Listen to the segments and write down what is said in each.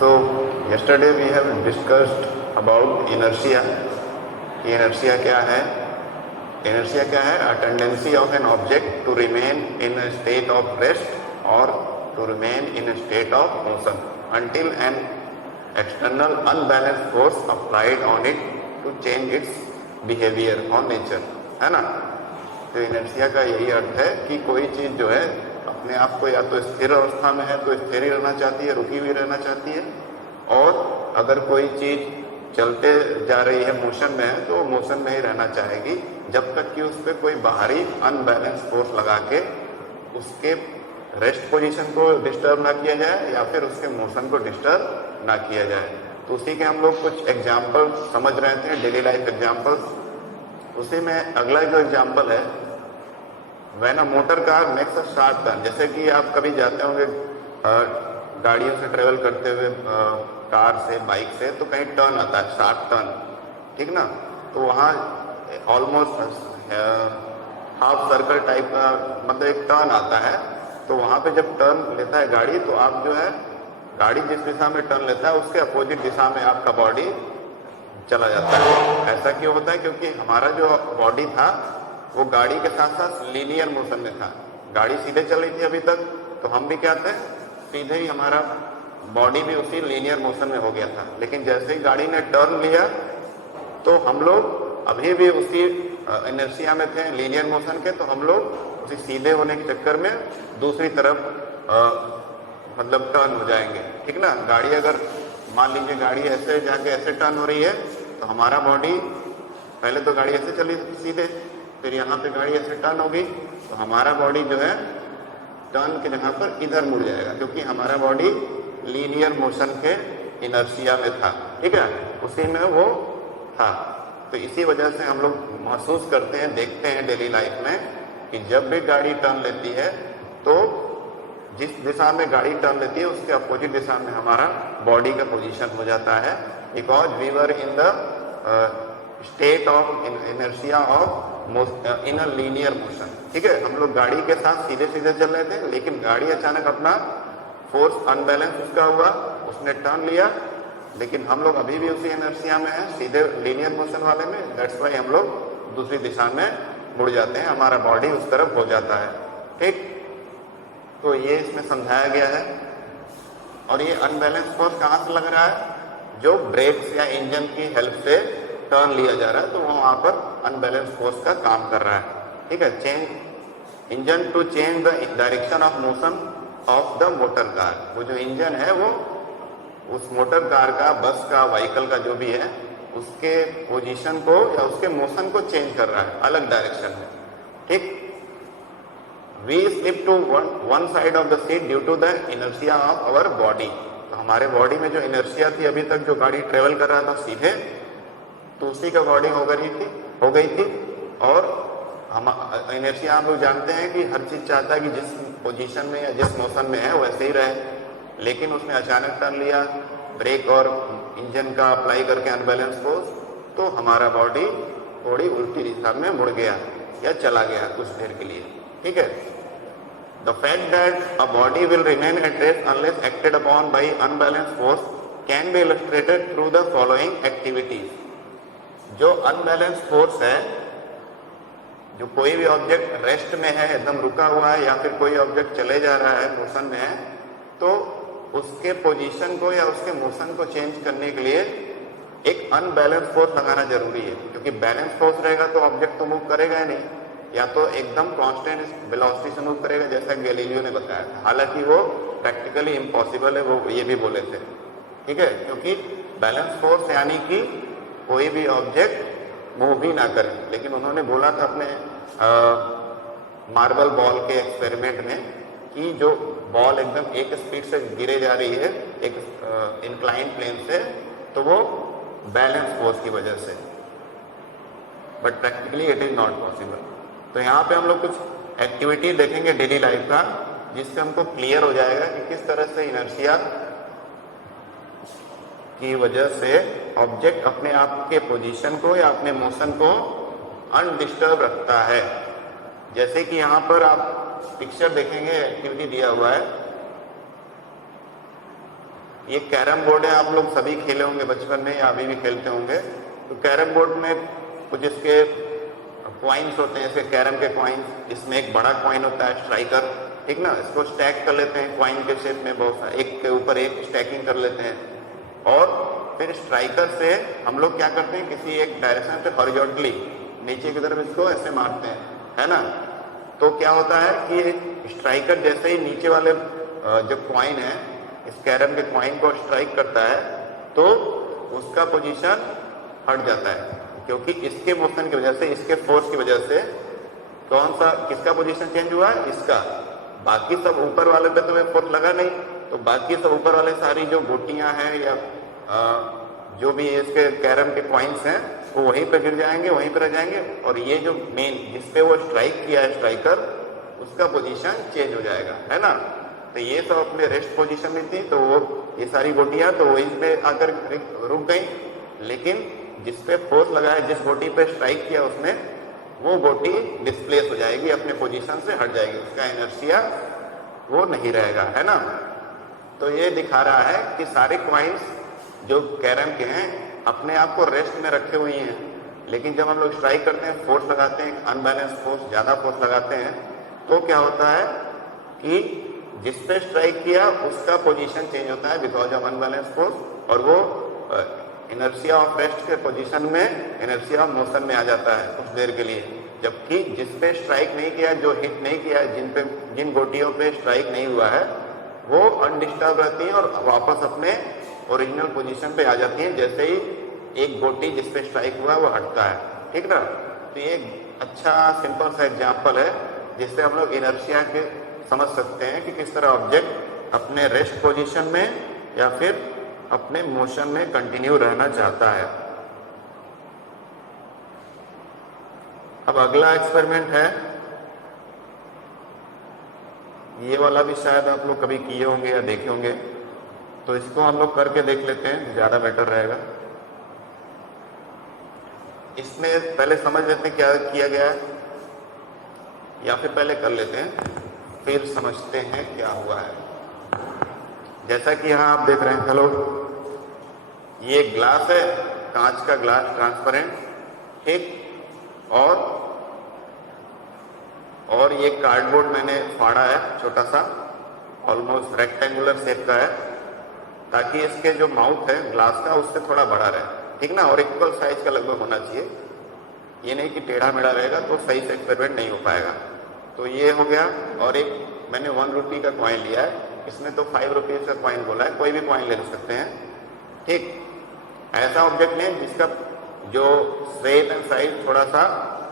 So yesterday we have discussed about inertia. Inertia क्या है? Inertia क्या है? A tendency of an object to remain in a state of rest or to remain in a state of motion until an external unbalanced force applied on it to change its behavior or nature, है ना? तो inertia का यही अर्थ है कि कोई चीज जो है अपने आप को या तो स्थिर अवस्था में है तो स्थिर ही रहना चाहती है, रुकी हुई रहना चाहती है, और अगर कोई चीज चलते जा रही है, मोशन में है, तो मोशन में ही रहना चाहेगी जब तक कि उस पर कोई बाहरी अनबैलेंस फोर्स लगा के उसके रेस्ट पोजीशन को डिस्टर्ब ना किया जाए या फिर उसके मोशन को डिस्टर्ब ना किया जाए। तो उसी के हम लोग कुछ एग्जाम्पल समझ रहे थे, डेली लाइफ एग्जाम्पल्स। उसी में अगला जो एग्जाम्पल है, when a motor car makes a sharp turn, जैसे कि आप कभी जाते होंगे गाड़ियों से ट्रेवल करते हुए, कार से, बाइक से, तो कहीं टर्न आता है, शार्प टर्न, ठीक ना? तो वहाँ ऑलमोस्ट हाफ सर्कल टाइप का मतलब एक टर्न आता है। तो वहाँ पे जब टर्न लेता है गाड़ी, तो आप जो है गाड़ी जिस दिशा में टर्न लेता है उसके अपोजिट दिशा में आपका बॉडी चला जाता है। ऐसा क्यों होता है? क्योंकि हमारा जो बॉडी था वो गाड़ी के साथ साथ लीनियर मोशन में था। गाड़ी सीधे चल रही थी अभी तक, तो हम भी क्या थे, सीधे ही हमारा बॉडी भी उसी लीनियर मोशन में हो गया था। लेकिन जैसे ही गाड़ी ने टर्न लिया तो हम लोग अभी भी उसी इनर्शिया में थे, लीनियर मोशन के, तो हम लोग उसी सीधे होने के चक्कर में दूसरी तरफ मतलब टर्न हो जाएंगे, ठीक ना? गाड़ी अगर मान लीजिए गाड़ी ऐसे जाके ऐसे टर्न हो रही है, तो हमारा बॉडी, पहले तो गाड़ी ऐसे चली सीधे, फिर यहाँ पे गाड़ी ऐसे टर्न होगी, तो हमारा बॉडी जो है टर्न की जगह पर इधर मुड़ जाएगा, क्योंकि हमारा बॉडी लीनियर मोशन के इनर्शिया में था, ठीक है, उसी में वो था। तो इसी वजह से हम लोग महसूस करते हैं, देखते हैं डेली लाइफ में कि जब भी गाड़ी टर्न लेती है तो जिस दिशा में गाड़ी टर्न लेती है उसके अपोजिट दिशा में हमारा बॉडी का पोजीशन हो जाता है, because we were in the state of inertia of in a linear motion, ठीक है। हम लोग गाड़ी के साथ सीधे सीधे चल रहे थे, लेकिन गाड़ी अचानक अपना फोर्स अनबैलेंस उसका हुआ, उसने टर्न लिया, लेकिन हम लोग अभी भी उसी इनर्शिया में है, सीधे लीनियर मोशन वाले में। दैट्स वाई हम लोग दूसरी दिशा में मुड़ जाते हैं, हमारा बॉडी उस तरफ हो जाता है, ठीक। तो ये इसमें समझाया गया है। और ये अनबैलेंस फोर्स कहाँ से लग रहा है? जो ब्रेक्स या इंजन की हेल्प से टर्न लिया जा रहा है, तो वो वहाँ पर अनबैलेंस फोर्स का काम कर रहा है, ठीक है। Change engine to change the direction of motion of the motor car. वो जो इंजन है वो उस मोटर कार का, बस का, व्हीकल का जो भी है, उसके पोजीशन को या उसके मोशन को चेंज कर रहा है अलग डायरेक्शन में, ठीक। We slip to one side of the seat due to the inertia of our body। तो हमारे बॉडी में जो इनर्शिया थी अभी तक, जो गाड़ी ट्रेवल कर रहा था सीधे, तो उसी का बॉडी हो गई थी। और हम इनर्शिया आप लोग जानते हैं कि हर चीज चाहता है कि जिस पोजीशन में या जिस मोशन में है वैसे ही रहे, लेकिन उसने अचानक टर्न लिया, ब्रेक और इंजन का अप्लाई करके अनबैलेंस फोर्स, तो हमारा बॉडी थोड़ी उल्टी दिशा में मुड़ गया या चला गया कुछ देर के लिए, ठीक है। The fact that a body will remain at rest unless acted upon by unbalanced force can be illustrated through the following activities। जो unbalanced force है, जो कोई भी ऑब्जेक्ट रेस्ट में है, एकदम रुका हुआ है, या फिर कोई ऑब्जेक्ट चले जा रहा है, मोशन में है, तो उसके पोजीशन को या उसके मोशन को चेंज करने के लिए एक अनबैलेंस फोर्स लगाना जरूरी है। क्योंकि बैलेंस फोर्स रहेगा तो ऑब्जेक्ट तो मूव करेगा ही नहीं, या तो एकदम कांस्टेंट वेलोसिटी से मूव करेगा, जैसा गैलीलियो ने बताया था। हालांकि वो प्रैक्टिकली इम्पॉसिबल है, वो ये भी बोले थे, ठीक है। क्योंकि बैलेंस फोर्स यानी कि कोई भी ऑब्जेक्ट मूव ही ना करे। लेकिन उन्होंने बोला था अपने मार्बल बॉल के एक्सपेरिमेंट में कि जो बॉल एकदम एक स्पीड से गिरे जा रही है एक इंक्लाइन प्लेन से, तो वो बैलेंस फोर्स की वजह से, but practically it is not possible. तो यहाँ पे हम लोग कुछ एक्टिविटी देखेंगे डेली लाइफ का, जिससे हमको क्लियर हो जाएगा कि किस तरह से इनर्शिया की वजह से ऑब्जेक्ट अपने आप के पोजीशन को या अपने मोशन को अनडिस्टर्ब रखता है। जैसे कि यहाँ पर आप पिक्चर देखेंगे, एक्टिविटी दिया हुआ है ये कैरम बोर्ड है, आप लोग सभी खेले होंगे बचपन में या अभी भी खेलते होंगे। तो कैरम बोर्ड में कुछ इसके कॉइन्स होते हैं, जैसे कैरम के कॉइन्स, इसमें एक बड़ा कॉइन होता है स्ट्राइकर, ठीक ना, इसको स्टैक कर लेते हैं कॉइन के शेप में, बहुत सारे एक के ऊपर एक स्टैकिंग कर लेते हैं, और फिर स्ट्राइकर से हम लोग क्या करते हैं, किसी एक डायरेक्शन पे हॉरिजॉन्टली नीचे की तरफ इसको ऐसे मारते हैं, है ना। तो क्या होता है कि स्ट्राइकर जैसे ही नीचे वाले जो कॉइन है इस कैरम के कॉइन को स्ट्राइक करता है तो उसका पोजीशन हट जाता है, क्योंकि इसके मोशन की वजह से, इसके फोर्स की वजह से कौन सा, किसका पोजीशन चेंज हुआ है, इसका। बाकी सब ऊपर वाले पे तो फोर्स लगा नहीं, तो बाकी सब ऊपर वाले सारी जो गोटियां हैं या जो भी इसके कैरम के कॉइन्स हैं वो वहीं पे गिर जाएंगे, वहीं पे रह जाएंगे, और ये जो मेन जिसपे वो स्ट्राइक किया है स्ट्राइकर, उसका पोजीशन चेंज हो जाएगा, है ना। तो ये सब अपने रेस्ट पोजीशन में थी, तो वो ये सारी गोटियां तो वहीं पे आकर रुक गई, लेकिन जिसपे फोर्स लगा है, जिस गोटी पे स्ट्राइक किया उसने, वो गोटी डिस्प्लेस हो जाएगी, अपने पोजीशन से हट जाएगी, उसका इनर्शिया वो नहीं रहेगा, है ना। तो ये दिखा रहा है कि सारे कॉइन्स जो कैरम के हैं अपने आप को रेस्ट में रखे हुए हैं, लेकिन जब हम लोग स्ट्राइक करते हैं, फोर्स लगाते हैं, अनबैलेंस फोर्स, ज़्यादा फोर्स लगाते हैं, तो क्या होता है कि जिस पे स्ट्राइक किया उसका पोजीशन चेंज होता है बिकॉज ऑफ अनबैलेंस फोर्स, और वो इनर्शिया ऑफ रेस्ट के पोजीशन में इनर्शिया ऑफ मोशन में आ जाता है कुछ देर के लिए। जबकि जिस पे स्ट्राइक नहीं किया, जो हिट नहीं किया, जिन गोटियों पे स्ट्राइक नहीं हुआ है, वो अनडिस्टर्ब रहती हैं और वापस अपने ओरिजिनल पोजीशन पे आ जाती हैं, जैसे ही एक गोटी जिस पे स्ट्राइक हुआ वो हटता है, ठीक ना। तो ये अच्छा सिंपल सा एग्जाम्पल है जिससे हम लोग इनर्शिया के समझ सकते हैं कि किस तरह ऑब्जेक्ट अपने रेस्ट पोजीशन में या फिर अपने मोशन में कंटिन्यू रहना चाहता है। अब अगला एक्सपेरिमेंट है, ये वाला भी शायद आप लोग कभी किए होंगे या देखे होंगे, तो इसको हम लोग करके देख लेते हैं, ज़्यादा बेटर रहेगा। इसमें पहले समझ लेते हैं क्या किया गया है, या फिर पहले कर लेते हैं फिर समझते हैं क्या हुआ है। जैसा कि यहाँ आप देख रहे हैं, हेलो, ये ग्लास है, कांच का ग्लास, ट्रांसपेरेंट, ठीक, और ये कार्डबोर्ड मैंने फाड़ा है, छोटा सा, ऑलमोस्ट रेक्टेंगुलर शेप का है, ताकि इसके जो माउथ है ग्लास का उससे थोड़ा बड़ा रहे, ठीक ना, और इक्वल साइज का लगभग होना चाहिए, ये नहीं कि टेढ़ा मेढ़ा रहेगा तो सही से एक्सपेरिमेंट नहीं हो पाएगा। तो ये हो गया, और एक मैंने 1 रुपये का कॉइन लिया है, इसमें तो 5 रुपीज़ का कॉइन बोला है, कोई भी कॉइन ले सकते हैं, ठीक। ऐसा ऑब्जेक्ट लें जिसका जो शेप एंड साइज थोड़ा सा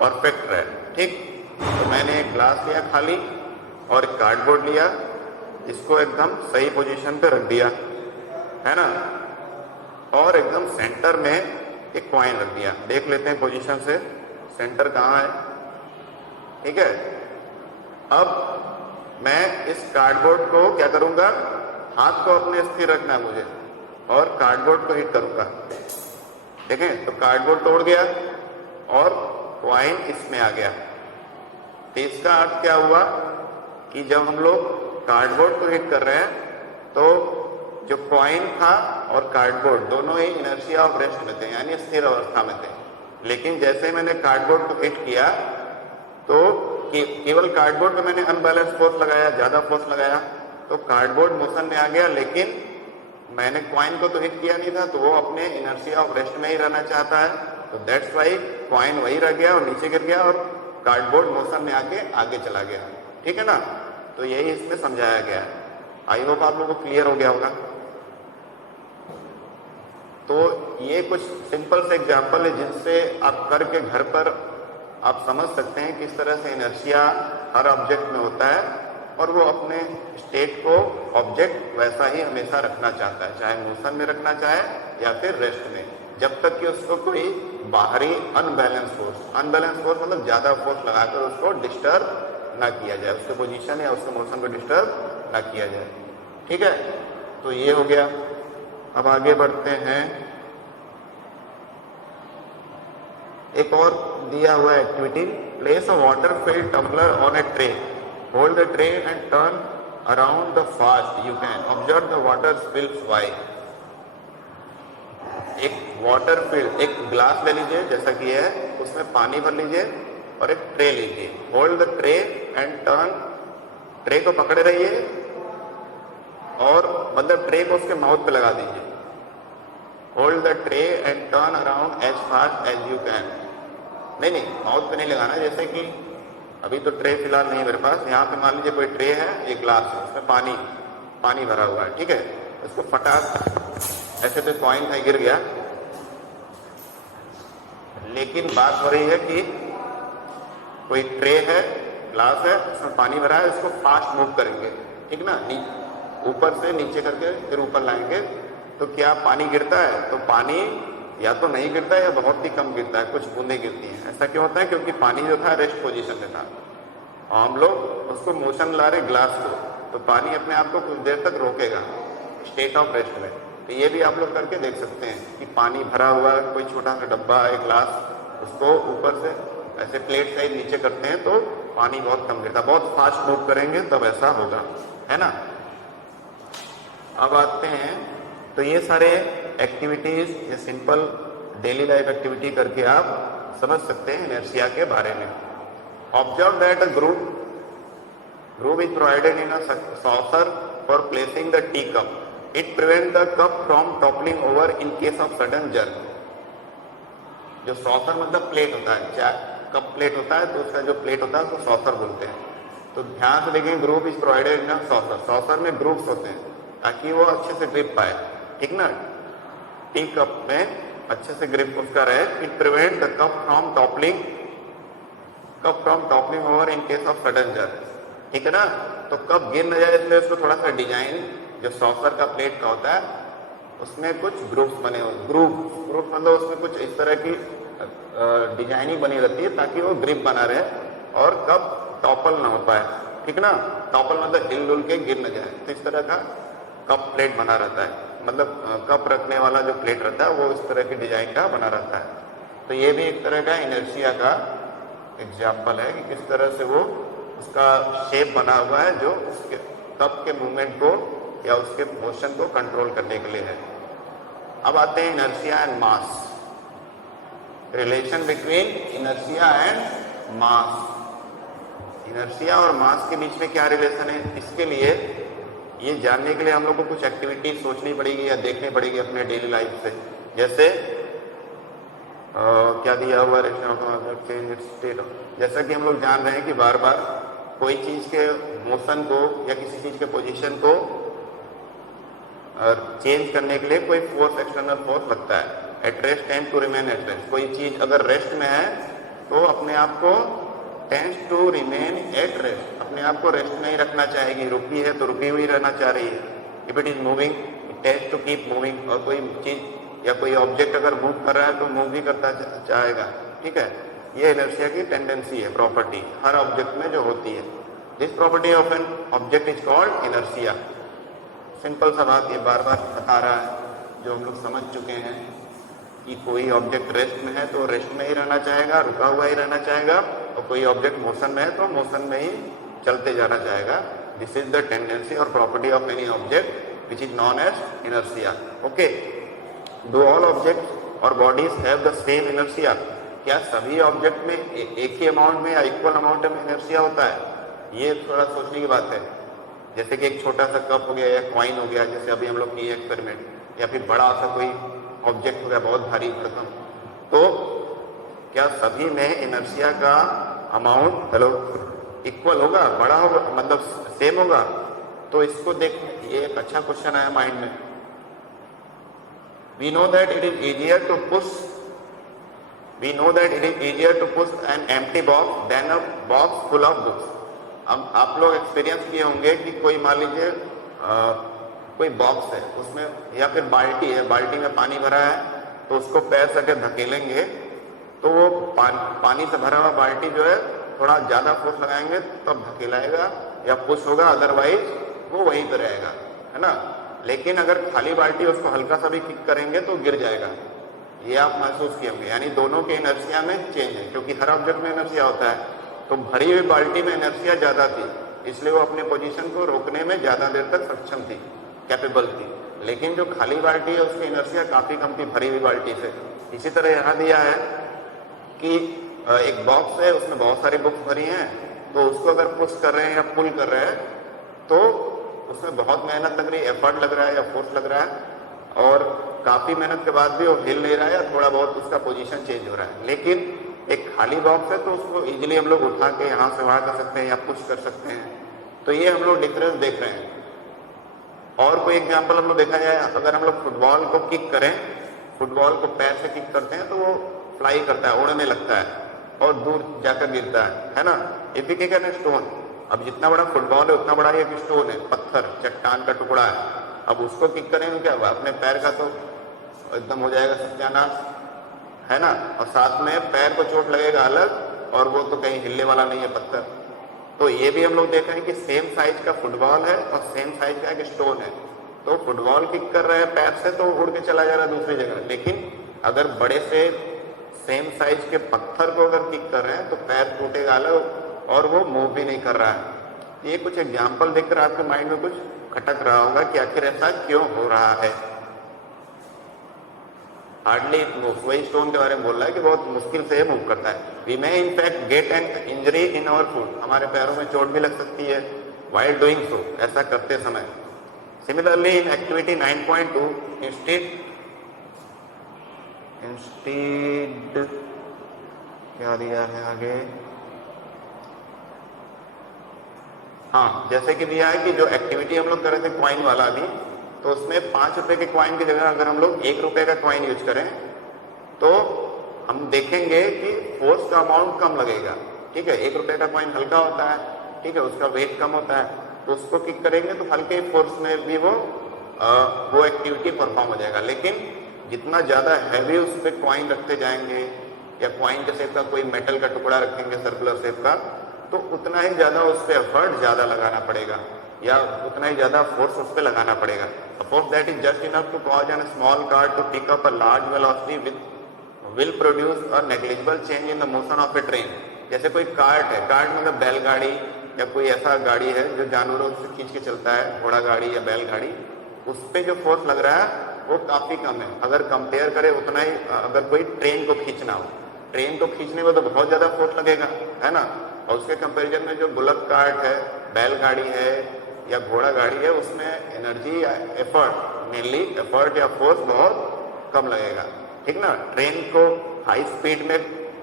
परफेक्ट रहे, ठीक। तो मैंने एक ग्लास लिया खाली और एक कार्डबोर्ड लिया, इसको एकदम सही पोजीशन पे रख दिया, है ना, और एकदम सेंटर में एक कॉइन रख दिया। देख लेते हैं पोजीशन से सेंटर कहाँ है, ठीक है। अब मैं इस कार्डबोर्ड को क्या करूंगा, हाथ को अपने स्थिर रखना है मुझे, और कार्डबोर्ड को हिट करूंगा, ठीक है। तो कार्डबोर्ड तोड़ गया और कॉइन इसमें आ गया। तो इसका अर्थ क्या हुआ कि जब हम लोग कार्डबोर्ड को हिट कर रहे हैं तो जो कॉइन था और कार्डबोर्ड दोनों ही इनर्शिया ऑफ रेस्ट में थे, यानी स्थिर अवस्था में थे। लेकिन जैसे मैंने कार्डबोर्ड को हिट किया तो केवल कार्डबोर्ड पे मैंने अनबैलेंस फोर्स लगाया, ज्यादा फोर्स लगाया, तो कार्डबोर्ड मोशन में आ गया, लेकिन मैंने कॉइन को तो हिट किया नहीं था, तो वो अपने इनर्शिया ऑफ रेस्ट में ही रहना चाहता है, तो दैट्स वाई कॉइन वही रह गया और नीचे गिर गया और कार्डबोर्ड मोशन में आके आगे चला गया, ठीक है ना। तो यही इसमें समझाया गया है। आई होप आप लोगों को क्लियर हो गया होगा। तो ये कुछ सिंपल से एग्जाम्पल है जिनसे आप करके घर पर आप समझ सकते हैं किस तरह से इनर्शिया हर ऑब्जेक्ट में होता है, और वो अपने स्टेट को ऑब्जेक्ट वैसा ही हमेशा रखना चाहता है, चाहे मोशन में रखना चाहे या फिर रेस्ट में, जब तक कि उसको कोई बाहरी अनबैलेंस फोर्स मतलब ज़्यादा फोर्स लगाकर उसको डिस्टर्ब ना किया जाए, उसके पोजीशन या उसके मोशन को डिस्टर्ब ना किया जाए, ठीक है। तो ये हो गया। अब आगे बढ़ते हैं, एक और दिया हुआ activity, place a water filled tumbler on a tray, hold the tray and turn around the fast, you can observe the water spills why. एक वाटर फिल्ड, एक ग्लास ले लीजिए जैसा कि है, उसमें पानी भर लीजिए और एक ट्रे लीजिए। Hold the tray and turn, tray को पकड़े रहिए और मतलब ट्रे को उसके माउथ पे लगा दीजिए। Hold the tray and turn around as fast as you can. नहीं माउथ पे नहीं लगाना, जैसे कि अभी तो ट्रे फिलहाल नहीं मेरे पास, यहाँ पे मान लीजिए कोई ट्रे है, ये ग्लास है, उसमें पानी भरा हुआ है, ठीक है। उसको फटाक ऐसे तो कॉइन है गिर गया, लेकिन बात हो रही है कि कोई ट्रे है, ग्लास है, उसमें पानी भरा है, उसको फास्ट मूव करेंगे, ठीक ना, ऊपर से नीचे करके फिर ऊपर लाएंगे, तो क्या पानी गिरता है? तो पानी या तो नहीं गिरता है या बहुत ही कम गिरता है, कुछ बूंदें गिरती हैं। ऐसा क्यों होता है? क्योंकि पानी जो था रेस्ट पोजीशन में था और हम लोग उसको मोशन ला रहे ग्लास को, तो पानी अपने आप को कुछ देर तक रोकेगा स्टेट ऑफ रेस्ट में। तो ये भी आप लोग करके देख सकते हैं कि पानी भरा हुआ कोई छोटा सा डब्बा है, ग्लास, उसको ऊपर से ऐसे प्लेट साइड नीचे करते हैं तो पानी बहुत कम गिरता, बहुत फास्ट मूव करेंगे तब ऐसा होगा, है ना। अब आते हैं, तो ये सारे एक्टिविटीज, ये सिंपल डेली लाइफ एक्टिविटी करके आप समझ सकते हैं इनर्शिया के बारे में। Observe that a groove is provided in a saucer for placing the tea cup. It prevents the cup from toppling over in case of sudden jerk. जो saucer मतलब प्लेट होता है, चाहे कप प्लेट होता है तो उसका जो प्लेट होता है उसको सॉसर बोलते हैं। तो ध्यान से देखें, groove is provided in a saucer, saucer में ग्रूव्स होते हैं ताकि वो अच्छे से ग्रिप पाए, ठीक ना। टी कप में अच्छे से ग्रिप उसका रहे। It prevent the cup from toppling over in case of sudden jerk, ठीक है ना। तो कप गिर न जाए इसलिए उसको थोड़ा सा डिजाइन, जो सॉसर का प्लेट का होता है उसमें कुछ ग्रूव्स बने हो, ग्रूव मतलब उसमें कुछ इस तरह की डिजाइनिंग बनी रहती है ताकि वो ग्रिप बना रहे और कप टॉपल ना हो पाए, ठीक ना। टॉपल मतलब हिल डुल के गिर न जाए, तो इस तरह का कप प्लेट बना रहता है, मतलब कप रखने वाला जो प्लेट रहता है वो इस तरह की डिजाइन का बना रहता है। तो ये भी एक तरह का इनर्शिया का एग्जाम्पल है कि किस तरह से वो उसका शेप बना हुआ है जो उसके कप के मूवमेंट को या उसके मोशन को कंट्रोल करने के लिए है। अब आते हैं inertia and mass, relation between inertia and mass. Inertia और मास के बीच में क्या रिलेशन है, इसके लिए ये जानने के लिए हम लोग को कुछ एक्टिविटी सोचनी पड़ेगी या देखनी पड़ेगी अपने डेली लाइफ से। जैसे क्या दिया हुआ स्टेट, जैसा कि हम लोग जान रहे हैं कि बार बार कोई चीज के मोशन को या किसी चीज के पोजीशन को चेंज करने के लिए कोई फोर्स, एक्सटर्नल फोर्स लगता है। At rest tend to remain at rest, कोई चीज अगर रेस्ट में है तो अपने आप को tends to remain at rest, अपने आप को रेस्ट में ही रखना चाहेगी, रुकी है तो रुकी हुई रहना चाह रही है। If it is moving it tends to keep moving, और कोई चीज या कोई ऑब्जेक्ट अगर मूव कर रहा है तो मूव भी करता चाहेगा, ठीक है। ये इनर्शिया की टेंडेंसी है, प्रॉपर्टी हर ऑब्जेक्ट में जो होती है। This property of an object is called inertia. Simple सा बात ये बार बार बता रहा है जो हम लोग समझ चुके हैं कि कोई ऑब्जेक्ट रेस्ट में है तो रेस्ट में ही रहना चाहेगा, रुका हुआ ही रहना चाहेगा, और कोई ऑब्जेक्ट मोशन में है तो मोशन में ही चलते जाना चाहेगा। दिस इज द टेंडेंसी और property of any object which is known as inertia. Okay, do all object और bodies have the same inertia? क्या सभी ऑब्जेक्ट में एक ही अमाउंट में या इक्वल अमाउंट में इनर्शिया होता है? ये थोड़ा सोचने की बात है। जैसे कि एक छोटा सा कप हो गया या कॉइन हो गया, जैसे अभी हम लोग किए एक्सपेरिमेंट, या फिर बड़ा सा कोई ऑब्जेक्ट हो गया बहुत भारी भरकम, तो क्या सभी में इनर्शिया का अमाउंट इक्वल होगा, बड़ा होगा, मतलब सेम होगा? तो इसको देख, ये एक अच्छा क्वेश्चन आया माइंड में। We know that it is easier to push an empty box than a box full of books. अब आप लोग एक्सपीरियंस किए होंगे कि कोई मान लीजिए कोई बॉक्स है, उसमें या फिर बाल्टी है, बाल्टी में पानी भरा है, तो उसको पैर से अगर धकेलेंगे तो वो पानी से भरा हुआ बाल्टी जो है थोड़ा ज्यादा फोर्स लगाएंगे तब धकेलाएगा या पुश होगा, अदरवाइज वो वहीं पर रहेगा, है ना। लेकिन अगर खाली बाल्टी उसको हल्का सा भी किक करेंगे तो गिर जाएगा। ये आप महसूस किए होंगे, यानी दोनों के इनर्शिया में चेंज है, क्योंकि हर ऑब्जेक्ट में इनर्शिया होता है। तो भरी हुई बाल्टी में इनर्शिया ज्यादा थी, इसलिए वो अपने पोजीशन को रोकने में ज्यादा देर तक सक्षम थी, कैपेबल थी। लेकिन जो खाली बाल्टी है उसकी इनर्शिया काफी कम थी भरी हुई बाल्टी से। इसी तरह यहाँ दिया है कि एक बॉक्स है, उसमें बहुत सारी बुक्स भरी हैं, तो उसको अगर पुश कर रहे हैं या पुल कर रहे हैं तो उसमें बहुत मेहनत लग रही है, एफर्ट लग रहा है या फोर्स लग रहा है, और काफी मेहनत के बाद भी वो हिल नहीं रहा है या थोड़ा बहुत उसका पोजीशन चेंज हो रहा है। लेकिन एक खाली बॉक्स है तो उसको इजीली हम लोग उठा के यहाँ से वहां कर सकते हैं या पुश कर सकते हैं। तो ये हम लोग डिफरेंस देख रहे हैं। और कोई एग्जाम्पल हम लोग देखा जाए, अगर हम लोग फुटबॉल को किक करें, फुटबॉल को पैर से किक करते हैं तो वो फ्लाई करता है, उड़ने लगता है और दूर जाकर गिरता है ना। If you kick an stone, अब जितना बड़ा फुटबॉल है उतना बड़ा एक स्टोन है, पत्थर चट्टान का टुकड़ा है, अब उसको किक करेंगे क्या हुआ, अपने पैर का तो एकदम हो जाएगा सत्यानाश, है ना। और साथ में पैर को चोट लगेगा अलग, और वो तो कहीं हिलने वाला नहीं है पत्थर। तो ये भी हम लोग देख रहे हैं कि सेम साइज का फुटबॉल है और सेम साइज का एक स्टोन है। तो फुटबॉल किक कर रहे हैं पैर से तो उड़ के चला जा रहा है दूसरी जगह, लेकिन अगर बड़े से सेम साइज के पत्थर को अगर किक कर रहे हैं तो पैर टूटेगा अलग और वो मूव भी नहीं कर रहा है। ये कुछ एग्जाम्पल देखकर आपके माइंड में कुछ खटक रहा होगा कि आखिर ऐसा क्यों हो रहा है। हार्डली वही स्टोन के बारे में बोल रहा है कि बहुत मुश्किल से मूव करता है। We may in fact get an injury in our foot, हमारे पैरों में चोट भी लग सकती है व्हाइल डूइंग सो, ऐसा करते समय। सिमिलरली इन एक्टिविटी 9.2 इंस्टेड क्या दिया है आगे, हाँ जैसे कि दिया है कि जो एक्टिविटी हम लोग कर रहे थे क्वाइन वाला अभी, तो उसमें 5 रुपए के क्वाइन की जगह अगर हम लोग 1 रुपए का क्वाइन यूज करें तो हम देखेंगे कि फोर्स का अमाउंट कम लगेगा। ठीक है, 1 रुपए का क्वाइन हल्का होता है, ठीक है, उसका वेट कम होता है, तो उसको किक करेंगे तो हल्के फोर्स में भी वो एक्टिविटी परफॉर्म हो जाएगा। लेकिन जितना ज्यादा हैवी उस पर क्वाइन रखते जाएंगे या क्वाइन के शेप का कोई मेटल का टुकड़ा रखेंगे सर्कुलर शेप का, तो उतना ही ज्यादा उस पर एफर्ट ज्यादा लगाना पड़ेगा या उतना ही ज्यादा फोर्स उस पर लगाना पड़ेगा। Force that is just enough to cause an small car to pick up a large velocity with will produce a negligible change in the motion of a train. जैसे कोई कार्ट है, कार्ट मतलब बैलगाड़ी या कोई ऐसा गाड़ी है जो जानवरों से खींच के चलता है, घोड़ा गाड़ी या बैलगाड़ी, उस पर जो फोर्स लग रहा है वो काफी कम है अगर कंपेयर करें उतना ही अगर कोई ट्रेन को खींचना हो। ट्रेन को खींचने में तो बहुत ज्यादा फोर्स लगेगा, है ना, और उसके कंपेरिजन में जो बुलक कार्ट है, बैलगाड़ी है या घोड़ा गाड़ी है, उसमें एनर्जी या एफर्ट, मेनली एफर्ट या फोर्स बहुत कम लगेगा। ठीक ना, ट्रेन को हाई स्पीड में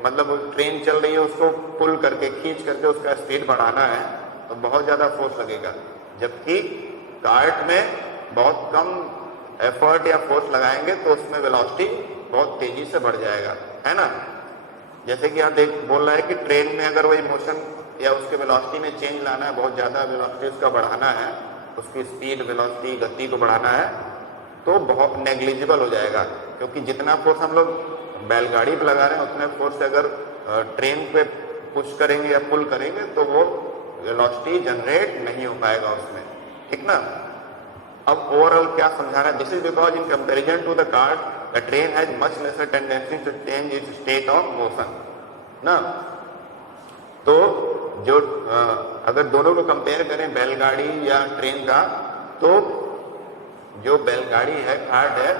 मतलब ट्रेन चल रही है उसको पुल करके खींच करके उसका स्पीड बढ़ाना है तो बहुत ज्यादा फोर्स लगेगा, जबकि कार्ट में बहुत कम एफर्ट या फोर्स लगाएंगे तो उसमें वेलोसिटी बहुत तेजी से बढ़ जाएगा, है ना। जैसे कि यहाँ बोल रहा है कि ट्रेन में अगर वही मोशन या उसके वेलोसिटी में चेंज लाना है, बहुत ज्यादा वेलोसिटी उसका बढ़ाना है, उसकी स्पीड वेलोसिटी गति को बढ़ाना है, तो बहुत नेग्लिजिबल हो जाएगा, क्योंकि जितना फोर्स हम लोग बैलगाड़ी पे लगा रहे हैं उतने फोर्स से अगर ट्रेन पे पुश करेंगे या पुल करेंगे तो वो वेलोसिटी जनरेट नहीं हो पाएगा उसमें। ठीक ना। अब ओवरऑल क्या समझा रहा है, this is because in comparison to the car the train has much lesser tendency to change its state of motion ना। तो जो अगर दोनों को कंपेयर करें बैलगाड़ी या ट्रेन का, तो जो बैलगाड़ी है, कार्ट है,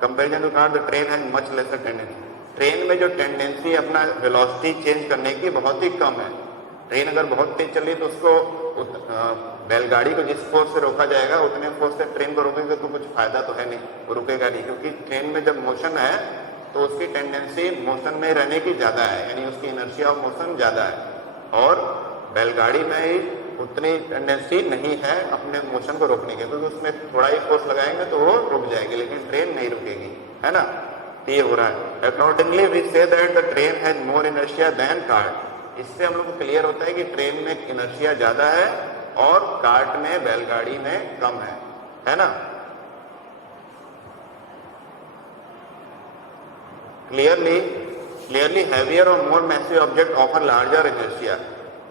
comparison to cart the train has much lesser tendency. Train में जो टेंडेंसी अपना वेलोसिटी चेंज करने की बहुत ही कम है। ट्रेन अगर बहुत तेज चल रही है तो उसको बैलगाड़ी को जिस फोर्स से रोका जाएगा उतने फोर्स से ट्रेन को रोकेंगे तो कुछ फायदा तो है नहीं, वो रुकेगा नहीं, क्योंकि ट्रेन में जब मोशन है तो उसकी टेंडेंसी मोशन में रहने की ज्यादा है, यानी उसकी इनर्शिया ऑफ मोशन ज्यादा है, और बैलगाड़ी में ही उतनी टेंडेंसी नहीं है अपने मोशन को रोकने की, क्योंकि उसमें थोड़ा ही फोर्स लगाएंगे तो वो रुक जाएगी, लेकिन ट्रेन नहीं रुकेगी, है ना। ये हो रहा है। Accordingly we see that the train has more inertia than cart. इससे हम लोग को क्लियर होता है कि ट्रेन में इनर्शिया ज्यादा है और कार्ट में, बैलगाड़ी में कम है ना। क्लियरली हैवियर और more massive object offer larger inertia.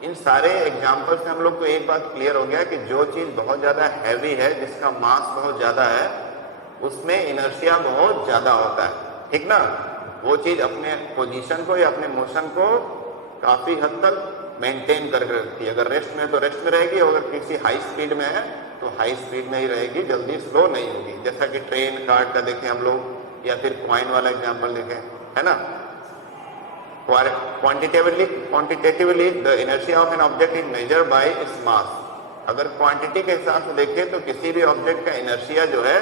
इन सारे एग्जाम्पल से हम लोग को एक बात क्लियर हो गया कि जो चीज बहुत ज्यादा हैवी है, जिसका मास बहुत ज्यादा है, उसमें इनर्शिया बहुत ज्यादा होता है। ठीक ना, वो चीज अपने पोजीशन को या अपने मोशन को काफी हद तक मेंटेन करके रखती है। अगर रेस्ट में तो रेस्ट में रहेगी, और अगर किसी हाई स्पीड में है तो हाई स्पीड में ही रहेगी, जल्दी स्लो नहीं होगी। जैसा कि ट्रेन कार का देखें हम लोग, या फिर कॉइन वाला एग्जांपल देखें, है ना। Quantitatively the inertia of an object is measured by its mass. अगर क्वांटिटी के हिसाब से देखें तो किसी भी ऑब्जेक्ट का इनर्शिया जो है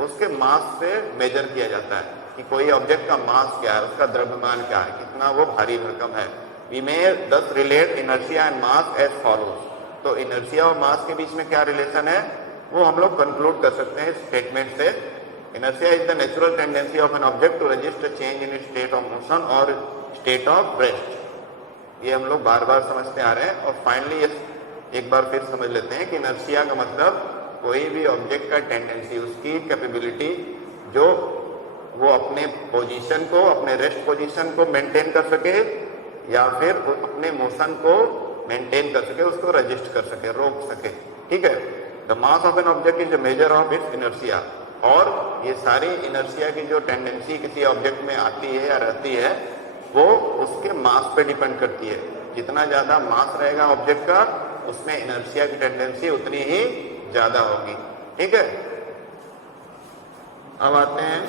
उसके मास से मेजर किया जाता है कि कोई ऑब्जेक्ट का मास क्या है, उसका द्रव्यमान क्या है, कितना वो भारी भरकम है। We may thus relate inertia and mass as follows. तो इनर्शिया और मास के बीच में क्या रिलेशन है वो हम लोग कंक्लूड कर सकते हैं स्टेटमेंट से। Inertia is the natural tendency of an object to register change in state of motion और स्टेट ऑफ रेस्ट। ये हम लोग बार बार समझते आ रहे हैं। और फाइनली एक बार फिर समझ लेते हैं कि इनर्शिया का मतलब कोई भी ऑब्जेक्ट का टेंडेंसी, उसकी कैपेबिलिटी जो वो अपने पोजीशन को, अपने रेस्ट पोजीशन को मेंटेन कर सके, या फिर अपने मोशन को मेंटेन कर सके, उसको रजिस्ट कर सके, रोक सके। ठीक है। The mass of an object is the measure of its inertia. और ये सारी इनर्शिया की जो टेंडेंसी किसी ऑब्जेक्ट में आती है या रहती है वो उसके मास पे डिपेंड करती है। जितना ज्यादा मास रहेगा ऑब्जेक्ट का, उसमें इनर्शिया की टेंडेंसी उतनी ही ज्यादा होगी। ठीक है। अब आते हैं,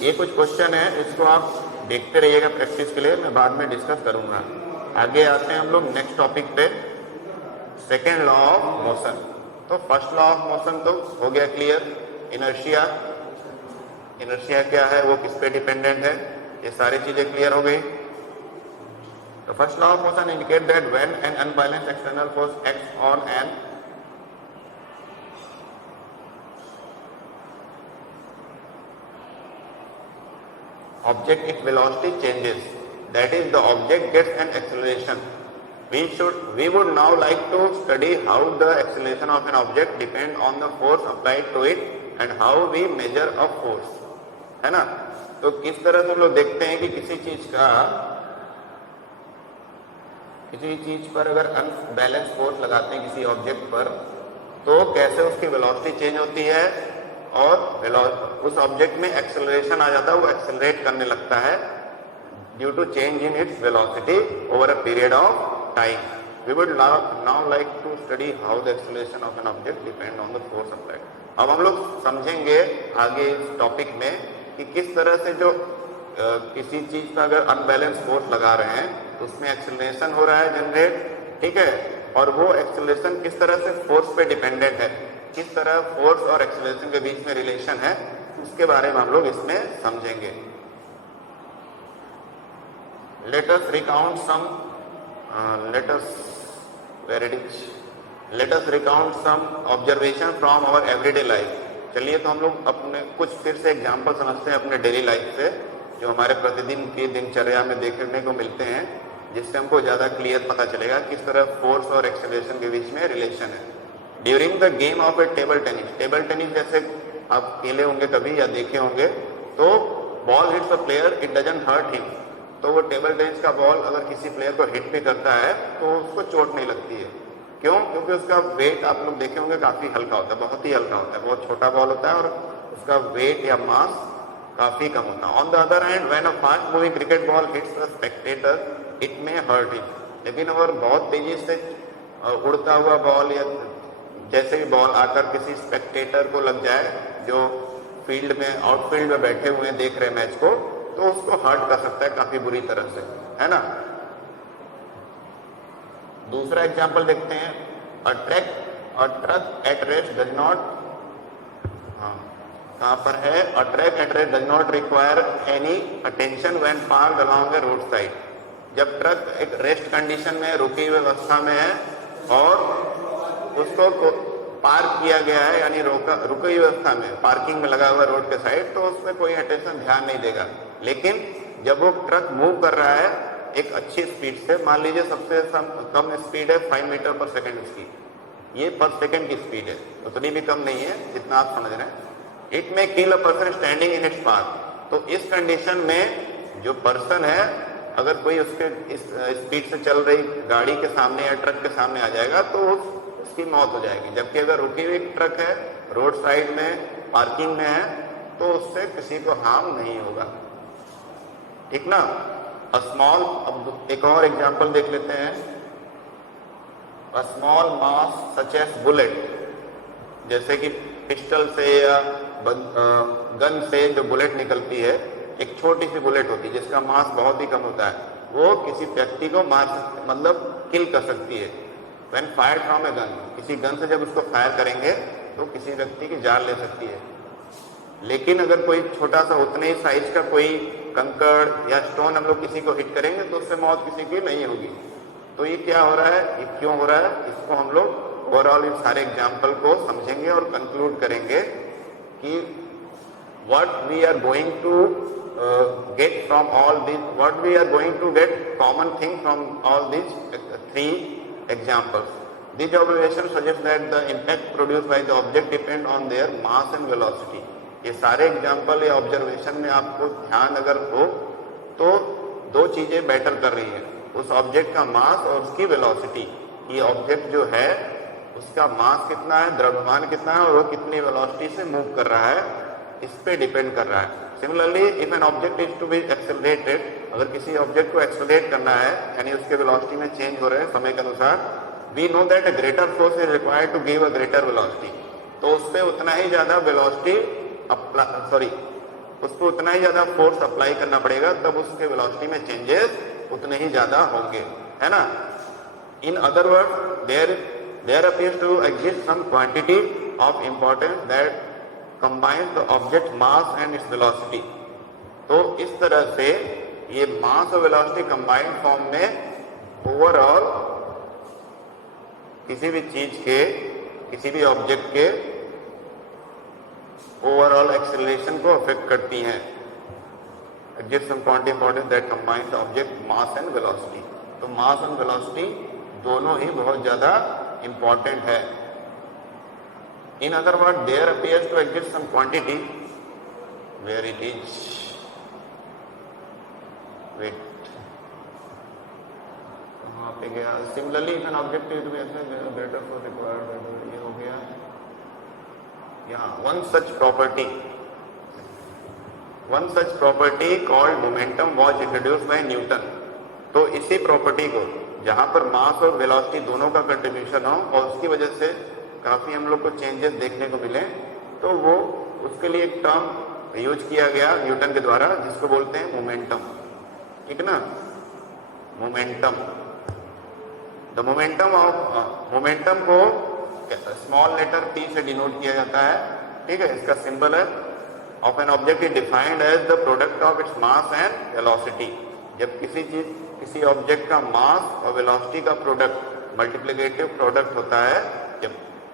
ये कुछ क्वेश्चन है, इसको आप देखते रहिएगा प्रैक्टिस के लिए, मैं बाद में डिस्कस करूंगा। आगे आते हैं हम लोग नेक्स्ट टॉपिक पे, सेकेंड लॉ ऑफ मोशन। तो फर्स्ट लॉ ऑफ मोशन तो हो गया क्लियर, इनर्शिया। इनर्शिया क्या है, वो किस पे डिपेंडेंट है, ये सारी चीजें क्लियर हो गई। तो first law of motion indicate that when an unbalanced external force acts on an object, its velocity changes, that is the object gets an acceleration. We would now like to study how the acceleration of an object depend on the force applied to it and how we measure a force, है ना। तो किस तरह से हम लोग देखते हैं कि किसी चीज पर अगर अनबैलेंस फोर्स लगाते हैं किसी ऑब्जेक्ट पर, तो कैसे उसकी वेलोसिटी चेंज होती है और उस ऑब्जेक्ट में एक्सेलरेशन आ जाता है, वो एक्सेलरेट करने लगता है due to change in its velocity over a period of time. We would now like to study how the acceleration of an object depend on the force applied. अब हम लोग समझेंगे आगे इस टॉपिक में कि किस तरह से जो किसी चीज पर अगर अनबैलेंस फोर्स लगा रहे हैं तो उसमें एक्सेलरेशन हो रहा है जनरेट, ठीक है, और वो एक्सेलरेशन किस तरह से फोर्स पे डिपेंडेंट है, किस तरह फोर्स और एक्सेलरेशन के बीच में रिलेशन है, उसके बारे में हम लोग इसमें समझेंगे। Let us recount some observation from our everyday life. चलिए तो हम लोग अपने कुछ फिर से एग्जांपल समझते हैं अपने डेली लाइफ से, जो हमारे प्रतिदिन की दिनचर्या में देखने को मिलते हैं, जिससे हमको ज्यादा क्लियर पता चलेगा किस तरह फोर्स और एक्सेलरेशन के बीच में रिलेशन है। During the game of a table tennis जैसे आप खेले होंगे कभी या देखे होंगे, तो ball hits a player, it doesn't hurt him. तो वो टेबल टेनिस का बॉल अगर किसी प्लेयर को हिट भी करता है तो उसको चोट नहीं लगती है। क्यों? क्योंकि उसका वेट आप लोग देखे होंगे काफी हल्का होता है, बहुत ही हल्का होता है, बहुत छोटा बॉल होता है और उसका वेट या मास काफी कम होता है। On the other hand, when a fast moving cricket ball hits a spectator, it may hurt him. लेकिन अगर बहुत तेजी से उड़ता हुआ बॉल या जैसे भी बॉल आकर किसी स्पेक्टेटर को लग जाए जो फील्ड में, आउटफील्ड में बैठे हुए देख रहे मैच को, तो उसको हर्ट कर सकता है काफी बुरी तरह से, है ना। दूसरा एग्जांपल देखते हैं, a truck at rest does not, कहां पर है, a truck at rest does not require any attention when parked along the road side. जब ट्रक एक रेस्ट कंडीशन में, रुकी हुई अवस्था में है और उसको पार्क किया गया है, यानी रुकी हुई अवस्था में पार्किंग में लगा हुआ रोड के साइड, तो उसमें कोई अटेंशन ध्यान नहीं देगा। लेकिन जब वो ट्रक मूव कर रहा है एक अच्छी स्पीड से, मान लीजिए सबसे कम स्पीड है 5 मीटर पर सेकेंड उसकी, ये पर सेकेंड की स्पीड है, उतनी भी कम नहीं है जितना आप समझ रहे हैं। It may kill a person standing in its path. तो इस कंडीशन में जो पर्सन है, अगर कोई उसके इस स्पीड से चल रही गाड़ी के सामने या ट्रक के सामने आ जाएगा तो उसकी मौत हो जाएगी। जबकि अगर रुकी हुई ट्रक है, रोड साइड में पार्किंग में है, तो उससे किसी को हार्म नहीं होगा, ठीक ना। अब एक और एग्जांपल देख लेते हैं। a small mass such as bullet, जैसे कि पिस्टल से या गन से जो बुलेट निकलती है, एक छोटी सी बुलेट होती है जिसका मास बहुत ही कम होता है, वो किसी व्यक्ति को मार मतलब किल कर सकती है। When fired from a gun, किसी गन से जब उसको फायर करेंगे तो किसी व्यक्ति की जान ले सकती है। लेकिन अगर कोई छोटा सा उतने ही साइज का कोई कंकड़ या स्टोन हम लोग किसी को हिट करेंगे तो उससे मौत किसी की नहीं होगी। तो ये क्या हो रहा है, ये क्यों हो रहा है, इसको हम लोग ओवरऑल इन सारे एग्जाम्पल को समझेंगे और कंक्लूड करेंगे कि what we are going to get from all these, what we are going to get common thing from all these three examples. These observations suggest that the impact produced by the object depend on their mass and velocity. ये सारे example या observation में आपको ध्यान अगर हो तो दो चीजें मैटर कर रही है, उस ऑब्जेक्ट का मास और उसकी वेलोसिटी। ये ऑब्जेक्ट जो है उसका मास कितना है, द्रव्यमान कितना है और वो कितनी वेलोसिटी से मूव कर रहा है, इस पे डिपेंड कर रहा है। Similarly if an object is to be accelerated, अगर किसी ऑब्जेक्ट को एक्सेलरेट करना है यानी उसके वेलोसिटी में चेंज हो रहे हैं समय के अनुसार, we know that a greater force is required to give a greater velocity. तो उस पर उतना ही ज्यादा वेलोसिटी उस पर उतना ही ज्यादा फोर्स अप्लाई करना पड़ेगा, तब उसके वेलोसिटी में चेंजेस उतने ही ज्यादा होंगे, है ना। In other word there appears to exist some quantity of importance that combines the object mass and its velocity. तो इस तरह से ये मास और वेलोसिटी कंबाइंड फॉर्म में ओवरऑल किसी भी चीज के, किसी भी ऑब्जेक्ट के ओवरऑल एक्सेलरेशन को अफेक्ट करती हैं। Exist some quantity importance that combines the object mass and velocity. तो मास एंड वेलोसिटी दोनों ही बहुत ज्यादा इंपॉर्टेंट है। In other word there appears to exist some quantity where it is, weight वहां पे गया। Similarly if an object is greater force required, ये हो गया यहाँ। One such property called momentum was introduced by Newton. तो इसी प्रॉपर्टी को जहां पर मास और वेलोसिटी दोनों का कंट्रीब्यूशन हो और उसकी वजह से काफी हम लोग को चेंजेस देखने को मिले, तो वो उसके लिए एक टर्म यूज किया गया न्यूटन के द्वारा जिसको बोलते हैं मोमेंटम, ठीक ना। मोमेंटम, द मोमेंटम को स्मॉल लेटर p से डिनोट किया जाता है, ठीक है। इसका सिंबल है of an object is defined as the product of its mass and velocity. जब किसी ऑब्जेक्ट का मास और वेलोसिटी का प्रोडक्ट मल्टीप्लिकेटिव प्रोडक्ट होता है, जब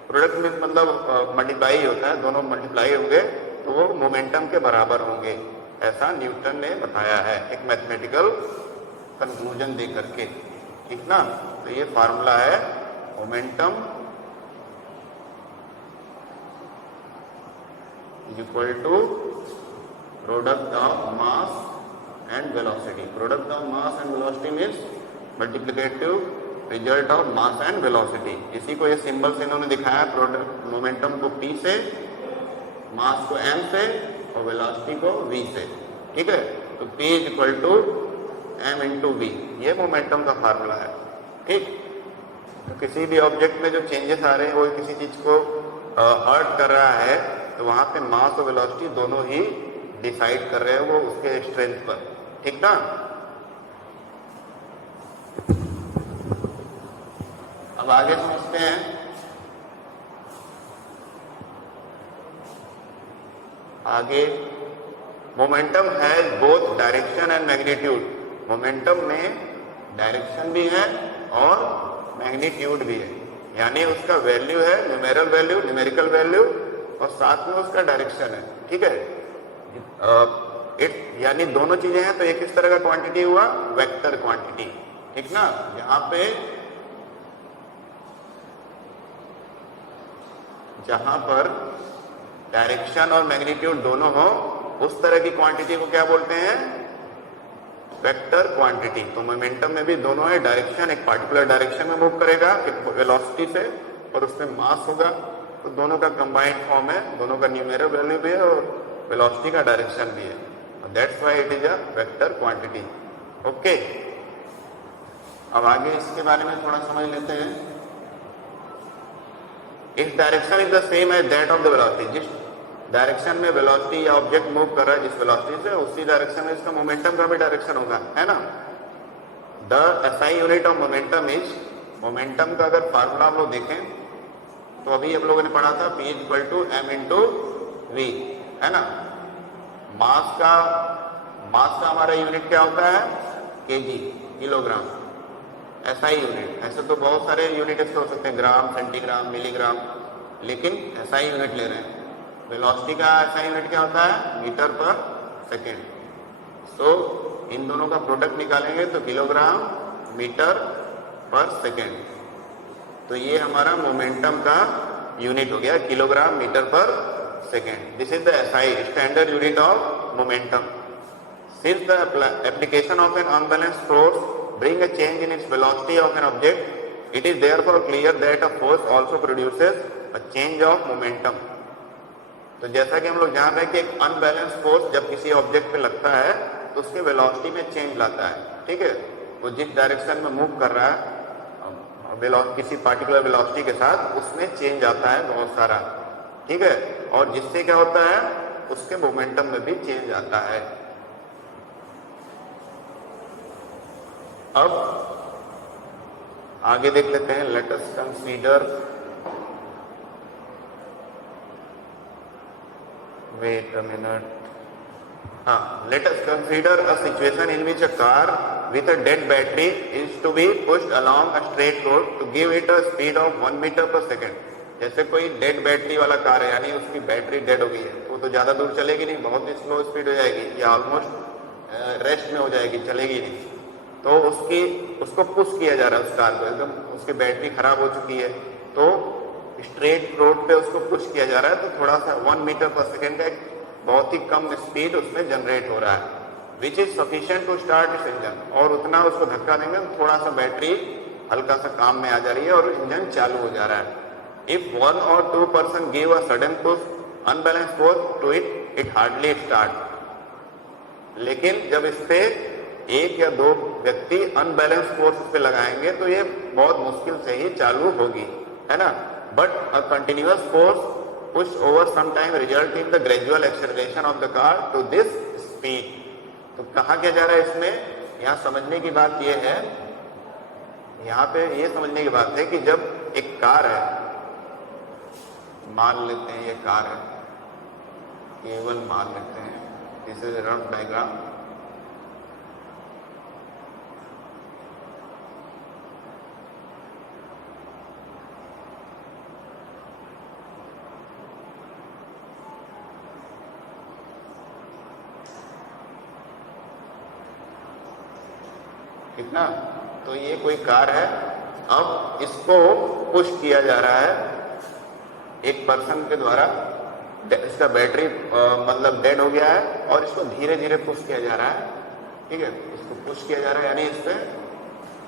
प्रोडक्ट में मतलब मल्टीप्लाई होता है, दोनों मल्टीप्लाई होंगे तो वो मोमेंटम के बराबर होंगे, ऐसा न्यूटन ने बताया है एक मैथमेटिकल कंक्लूजन दे करके, ठीक ना। तो ये फार्मूला है momentum is equal to product of mass and velocity. Product of mass and velocity means multiplicative result of mass and velocity. इसी को ये सिंबल से इन्होंने दिखाया, प्रोडक्ट मोमेंटम को p से, मास को m से और वेलोसिटी को v से, ठीक है। तो p is equal to m into v, ये मोमेंटम का फार्मूला है, ठीक। तो किसी भी ऑब्जेक्ट में जो चेंजेस आ रहे हैं, वो किसी चीज को हर्ट कर रहा है, तो वहां पे मास और वेलोसिटी दोनों ही डिसाइड कर रहे हैं वो उसके स्ट्रेंथ पर, ठीक ना। अब आगे समझते हैं। आगे momentum has both direction and magnitude. Momentum में डायरेक्शन भी है और मैग्नीट्यूड भी है, यानी उसका वैल्यू है न्यूमेरिकल वैल्यू और साथ में उसका डायरेक्शन है, ठीक है। यानी दोनों चीजें हैं, तो एक इस तरह का क्वांटिटी हुआ वेक्टर क्वांटिटी, ठीक ना। जहां पर डायरेक्शन और मैग्नीट्यूड दोनों हो, उस तरह की क्वांटिटी को क्या बोलते हैं, वेक्टर क्वांटिटी। तो मोमेंटम में भी दोनों है, डायरेक्शन एक पार्टिकुलर डायरेक्शन में मूव करेगा एक वेलोसिटी से और उसमें मास होगा, तो दोनों का कंबाइंड फॉर्म है, दोनों का न्यूमेरिकल वैल्यू भी है और वेलोसिटी का डायरेक्शन भी है, that's why it is a vector quantity, okay. अब आगे इसके बारे में थोड़ा समझ लेते हैं। If direction is the same as that of the velocity, जिस डायरेक्शन में वेलोसिटी या ऑब्जेक्ट मूव कर रहा है जिस वेलोसिटी से, उसी डायरेक्शन में इसका मोमेंटम का भी डायरेक्शन होगा, है ना। The SI unit of momentum is, momentum का अगर फार्मूला हम लोग देखें तो अभी हम लोगों ने पढ़ा था P equal to m into v, है ना। मास का हमारा यूनिट क्या होता है, केजी, किलोग्राम, एसआई यूनिट। ऐसे तो बहुत सारे यूनिट इसके हो सकते हैं, ग्राम, सेंटीग्राम, मिलीग्राम, लेकिन एसआई यूनिट ले रहे हैं। वेलोसिटी का एसआई यूनिट क्या होता है, मीटर पर सेकेंड। सो इन दोनों का प्रोडक्ट निकालेंगे तो किलोग्राम मीटर पर सेकेंड। तो ये हमारा मोमेंटम का यूनिट हो गया, kilogram metre per second. This is the SI, standard unit of momentum. Since the application of an unbalanced force bring a change in its velocity of an object, it is therefore clear that a force also produces a change of momentum. तो जैसा कि हम लोग जान रहे हैं कि एक अनबैलेंस फोर्स जब किसी ऑब्जेक्ट पे लगता है तो उसके वेलोसिटी में चेंज लाता है, ठीक है। वो जिस डायरेक्शन में मूव कर रहा है किसी पार्टिकुलर वेलोसिटी के साथ, उसमें चेंज आता है बहुत सारा, ठीक है। और जिससे क्या होता है, उसके मोमेंटम में भी चेंज आता है। अब आगे देख लेते हैं। Let us consider, wait a minute, हाँ, let us consider a situation in which a car with a dead battery is to be pushed along a straight road to give it a speed of 1 meter per second. जैसे कोई dead battery वाला car है, यानी उसकी battery dead हो गई है, वो तो ज़्यादा दूर चलेगी नहीं, बहुत ही स्लो स्पीड हो जाएगी या ऑलमोस्ट रेस्ट में हो जाएगी, चलेगी नहीं। तो उसको पुश किया जा रहा है, उस कार को, एकदम उसकी बैटरी खराब हो चुकी है, तो स्ट्रेट रोड पे उसको पुश किया जा रहा है। तो थोड़ा सा 1 मीटर पर सेकेंड का एक बहुत ही कम स्पीड उसमें जनरेट हो रहा है, which is sufficient to start इस इंजन। और उतना उसको धक्का देंगे तो थोड़ा सा बैटरी हल्का सा काम में आ जा रही है और इंजन चालू हो जा रहा है। If 1 or 2 person give a sudden push unbalanced force to it, it hardly start। लेकिन जब इस पे 1 या 2 व्यक्ति अनबैलेंस फोर्स पे लगाएंगे तो ये बहुत मुश्किल से ही चालू होगी, है ना। But a continuous force push over some time result in the gradual acceleration of the car to this speed. तो कहा क्या जा रहा है इसमें, यहाँ समझने की बात यह है, यहाँ पे ये समझने की बात है कि जब एक कार है, मान लेते हैं ये कार है, केवल मान लेते हैं, दिस इज रफ डायग्राम। ठीक ना। तो ये कोई कार है, अब इसको पुश किया जा रहा है एक पर्सन के द्वारा, इसका बैटरी मतलब डेड हो गया है और इसको धीरे धीरे पुश किया जा रहा है, ठीक है। इसको पुश किया जा रहा है यानी इस पे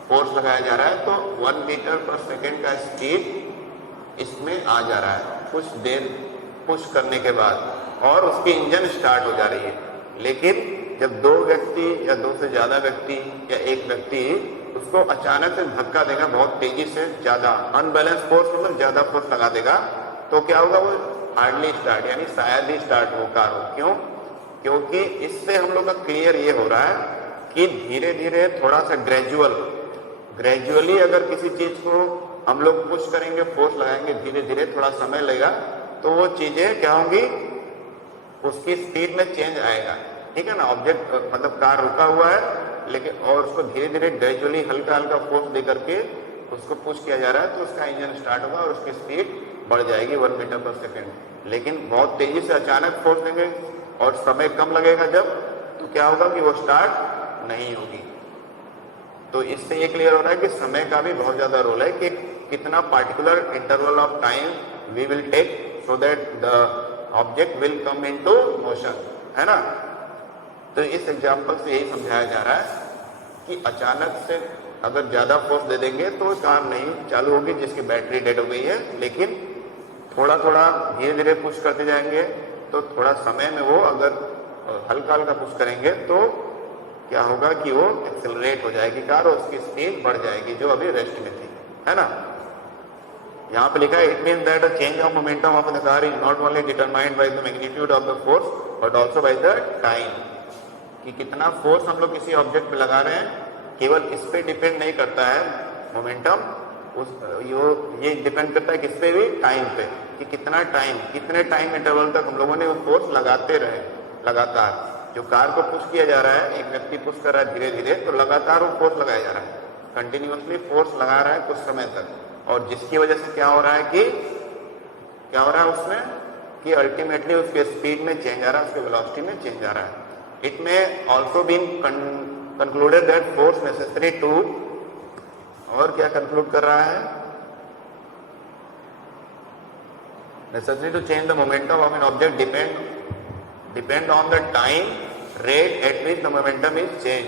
फोर्स लगाया जा रहा है। तो 1 मीटर पर सेकेंड का स्पीड इसमें आ जा रहा है कुछ देर पुश करने के बाद, और उसकी इंजन स्टार्ट हो जा रही है। लेकिन जब 2 व्यक्ति या 2 से ज्यादा व्यक्ति या एक व्यक्ति उसको अचानक से धक्का देगा बहुत तेजी से, ज्यादा अनबैलेंस फोर्स मतलब ज्यादा फोर्स लगा देगा, तो क्या होगा, वो हार्डली स्टार्ट यानी शायद ही स्टार्ट हो कार हो। क्यों? क्योंकि इससे हम लोग का क्लियर ये हो रहा है कि धीरे धीरे थोड़ा सा ग्रेजुअली अगर किसी चीज को हम लोग पुश करेंगे, फोर्स लगाएंगे, धीरे धीरे थोड़ा समय लगेगा, तो वो चीजें क्या होंगी, उसकी स्पीड में चेंज आएगा, ठीक है ना। ऑब्जेक्ट मतलब कार रुका हुआ है, लेकिन और उसको धीरे धीरे ग्रेजुअली हल्का हल्का फोर्स दे करके उसको पुश किया जा रहा है, तो उसका इंजन स्टार्ट होगा और उसकी स्पीड बढ़ जाएगी 1 मीटर पर सेकेंड। लेकिन बहुत तेजी से अचानक फोर्स देंगे और समय कम लगेगा जब, तो क्या होगा कि वो स्टार्ट नहीं होगी। तो इससे ये क्लियर हो रहा है कि समय का भी बहुत ज्यादा रोल है कि कितना particular interval of time we will take so that the object will come into motion, है ना। तो इस एग्जांपल से यही समझाया जा रहा है कि अचानक से अगर ज्यादा फोर्स दे देंगे तो कार नहीं चालू होगी जिसकी बैटरी डेड हो गई है, लेकिन थोड़ा थोड़ा धीरे धीरे पुश करते जाएंगे तो थोड़ा समय में वो अगर हल्का हल्का पुश करेंगे तो क्या होगा कि वो एक्सेलरेट हो जाएगी कार और उसकी स्पीड बढ़ जाएगी जो अभी रेस्ट में थी, है ना। यहाँ पे लिखा है it mean that the change of momentum of the car is not only determined by the magnitude of the force but also by the time, कि कितना फोर्स हम लोग किसी ऑब्जेक्ट पे लगा रहे हैं केवल इस पे डिपेंड नहीं करता है मोमेंटम, ये डिपेंड करता है किस पे भी, टाइम पे, कि कितना टाइम, कितने टाइम इंटरवल तक हम लोगों ने वो फोर्स लगाते रहे लगातार। जो कार को पुश किया जा रहा है, एक व्यक्ति पुश कर रहा है धीरे धीरे, तो लगातार वो फोर्स लगाया जा रहा है, कंटिन्यूअसली फोर्स लगा रहा है कुछ समय तक, और जिसकी वजह से क्या हो रहा है कि क्या हो रहा है उसमें कि अल्टीमेटली उसके स्पीड में चेंज आ रहा है, उसके वेलोसिटी में चेंज आ रहा है। इट में also been concluded that force necessary to, और क्या कंक्लूड कर रहा है, necessary to change the momentum of an object depend on the time rate at which the momentum is change.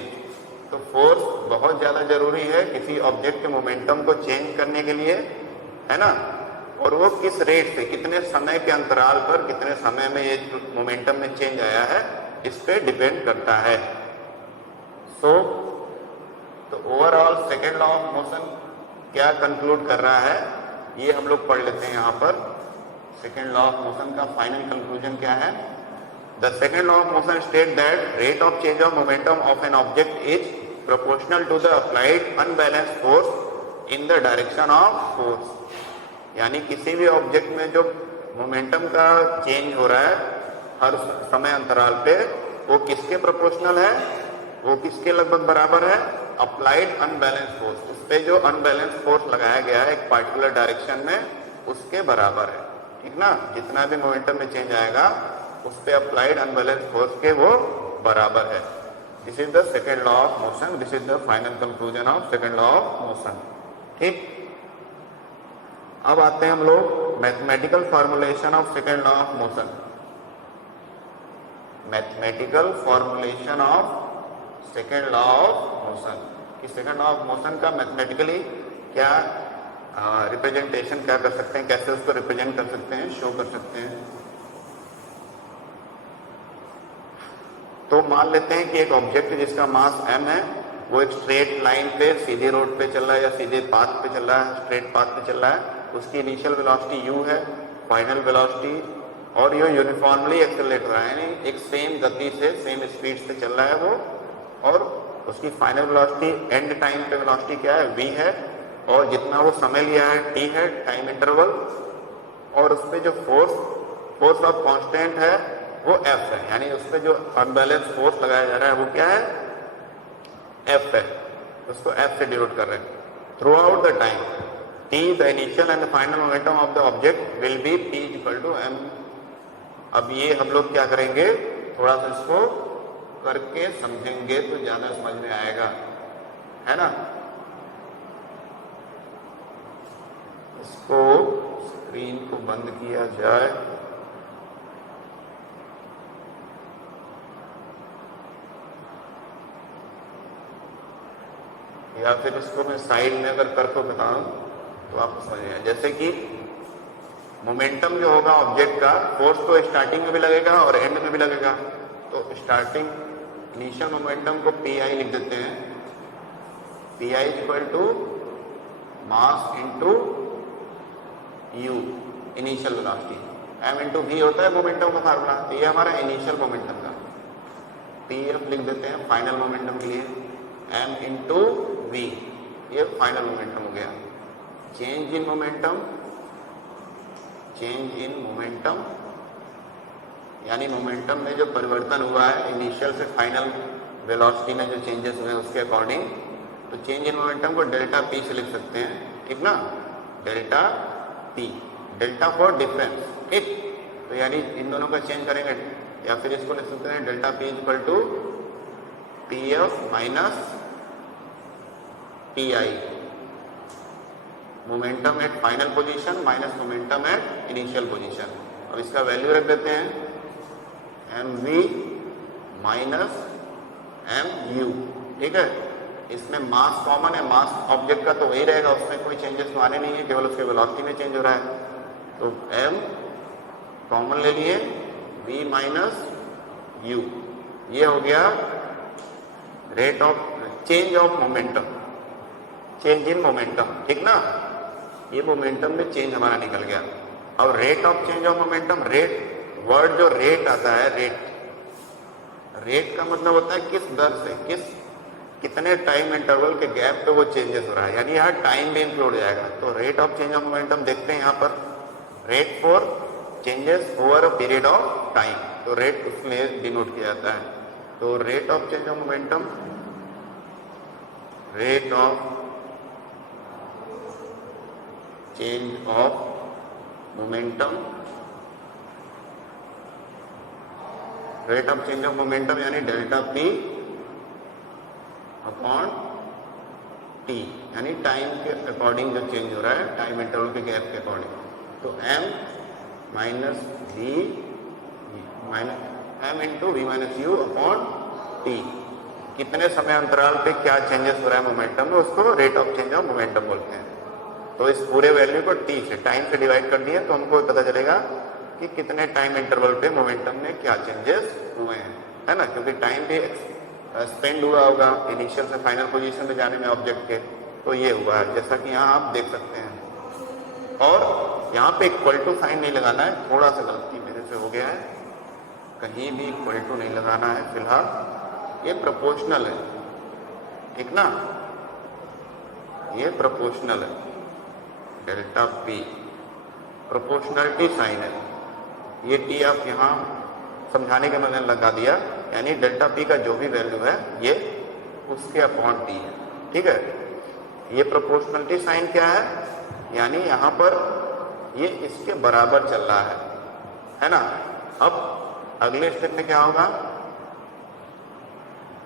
तो फोर्स बहुत ज्यादा जरूरी है किसी ऑब्जेक्ट के मोमेंटम को चेंज करने के लिए, है ना, और वो किस रेट से, कितने समय के अंतराल पर, कितने समय में ये मोमेंटम में चेंज आया है, इस पे डिपेंड करता है। तो overall second law of motion क्या कंक्लूड कर रहा है, ये हम लोग पढ़ लेते हैं यहाँ पर। सेकेंड लॉ ऑफ मोशन का फाइनल कंक्लूजन क्या है? The second law of motion state that rate of change of momentum of an object is proportional to the applied unbalance force in the direction of force. यानी किसी भी object में जो momentum का change हो रहा है हर समय अंतराल पे, वो किसके प्रोपोर्शनल है, वो किसके लगभग बराबर है, अप्लाइड अनबैलेंस फोर्स, उस पे जो अनबैलेंस फोर्स लगाया गया है एक पार्टिकुलर डायरेक्शन में, उसके बराबर है, ठीक ना। जितना भी मोमेंटम में चेंज आएगा उस पे अप्लाइड अनबैलेंस फोर्स के वो बराबर है। This is the second law of motion, this is the final conclusion of second law of motion. ठीक, अब आते हैं हम लोग mathematical formulation of second law of motion. Mathematical formulation of second law of motion, कि second law of motion का mathematically क्या representation क्या कर सकते हैं, कैसे उसको रिप्रेजेंट कर सकते हैं, शो कर सकते हैं। तो मान लेते हैं कि एक ऑब्जेक्ट जिसका मास m है, वो एक स्ट्रेट लाइन पे सीधे रोड पे चल रहा है या सीधे पाथ पे चल रहा है, स्ट्रेट पाथ पे चल रहा है, उसकी इनिशियल वेलोसिटी u है, फाइनल वेलोसिटी, और ये यूनिफॉर्मली एक्सेलरेट हो रहा है, यानी एक सेम गति से सेम स्पीड से चल रहा है वो, और उसकी फाइनल वेलोसिटी एंड टाइम पे वेलोसिटी क्या है, v है, और जितना वो समय लिया है t है, टाइम इंटरवल, और उस पर जो फोर्स ऑफ कांस्टेंट है वो F है, यानी उस पर जो अनबैलेंस फोर्स लगाया जा रहा है वो क्या है, F है, उसको F से डिनोट कर रहे हैं। Throughout the time t the initial and the final momentum of the object will be p equal to m। अब ये हम लोग क्या करेंगे, थोड़ा सा इसको करके समझेंगे तो ज्यादा समझ में आएगा, है ना। इसको स्क्रीन को बंद किया जाए, या फिर इसको मैं साइड में अगर करके बताऊं तो आपको समझ में आए। जैसे कि मोमेंटम जो होगा ऑब्जेक्ट का, फोर्स तो स्टार्टिंग में भी लगेगा और एंड में भी लगेगा। तो स्टार्टिंग इनिशियल मोमेंटम को PI लिख देते हैं, PI equal to mass into u, initial velocity, m into v होता है मोमेंटम का फार्मूला। तो ये हमारा इनिशियल मोमेंटम का, PF लिख देते हैं फाइनल मोमेंटम के लिए, m इंटू v, ये फाइनल मोमेंटम हो गया। Change in momentum, change in momentum यानी मोमेंटम में जो परिवर्तन हुआ है इनिशियल से फाइनल वेलोसिटी में जो चेंजेस हुए उसके अकॉर्डिंग, तो चेंज इन मोमेंटम को डेल्टा p से लिख सकते हैं, ठीक ना, delta p, delta for difference, ठीक। तो यानी इन दोनों का चेंज करेंगे, या फिर इसको लिख सकते हैं delta p equal to PF minus PI, momentum at final position minus momentum at initial position. अब इसका वैल्यू रख देते हैं mv माइनस mu, ठीक है। इसमें मास कॉमन है, मास ऑब्जेक्ट का तो वही रहेगा, उसमें कोई चेंजेस तो आने नहीं है, केवल उसके वेलोसिटी में चेंज हो रहा है। तो m कॉमन ले लिए, v माइनस u, ये हो गया rate of change of momentum, change in momentum, ठीक ना। ये मोमेंटम में चेंज हमारा निकल गया। अब rate of change of momentum, rate word जो रेट आता है, रेट का मतलब होता है किस दर से, कितने टाइम इंटरवल के गैप पे वो चेंजेस हो रहा है, यानी यहाँ टाइम भी इंक्लूड जाएगा। तो rate of change of momentum देखते हैं यहाँ पर, rate for changes over a period of time, तो रेट उसमें डिनोट किया जाता है। तो rate of change of momentum, rate of change of momentum, rate of change of momentum यानी डेल्टा पी अपॉन टी, यानी टाइम के अकॉर्डिंग जो चेंज हो रहा है, टाइम इंटरवल के गैप के अकॉर्डिंग। तो m minus v minus m into v minus u upon t, कितने समय अंतराल पे क्या चेंजेस हो रहा है मोमेंटम में, उसको rate of change of momentum बोलते हैं। तो इस पूरे वैल्यू को टी से, टाइम से डिवाइड कर दिए तो हमको पता चलेगा कि कितने टाइम इंटरवल पे मोमेंटम में क्या चेंजेस हुए हैं, है ना, क्योंकि टाइम भी स्पेंड हुआ होगा इनिशियल से फाइनल पोजीशन में जाने में ऑब्जेक्ट के, तो ये हुआ है जैसा कि यहाँ आप देख सकते हैं। और यहाँ पे इक्वल टू साइन नहीं लगाना है, थोड़ा सा गलती मेरे से हो गया है, कहीं भी इक्वल टू नहीं लगाना है फिलहाल, ये प्रोपोर्शनल है, ठीक ना, ये प्रोपोर्शनल है, डेल्टा पी प्रोपोर्शनलिटी साइन है, ये टी आप यहाँ समझाने के मैंने लगा दिया, यानी डेल्टा पी का जो भी वैल्यू है ये उसके अपॉन टी है, ठीक है। ये प्रोपोर्शनलिटी साइन क्या है, यानी यहाँ पर ये इसके बराबर चल रहा है ना। अब अगले स्टेप में क्या होगा,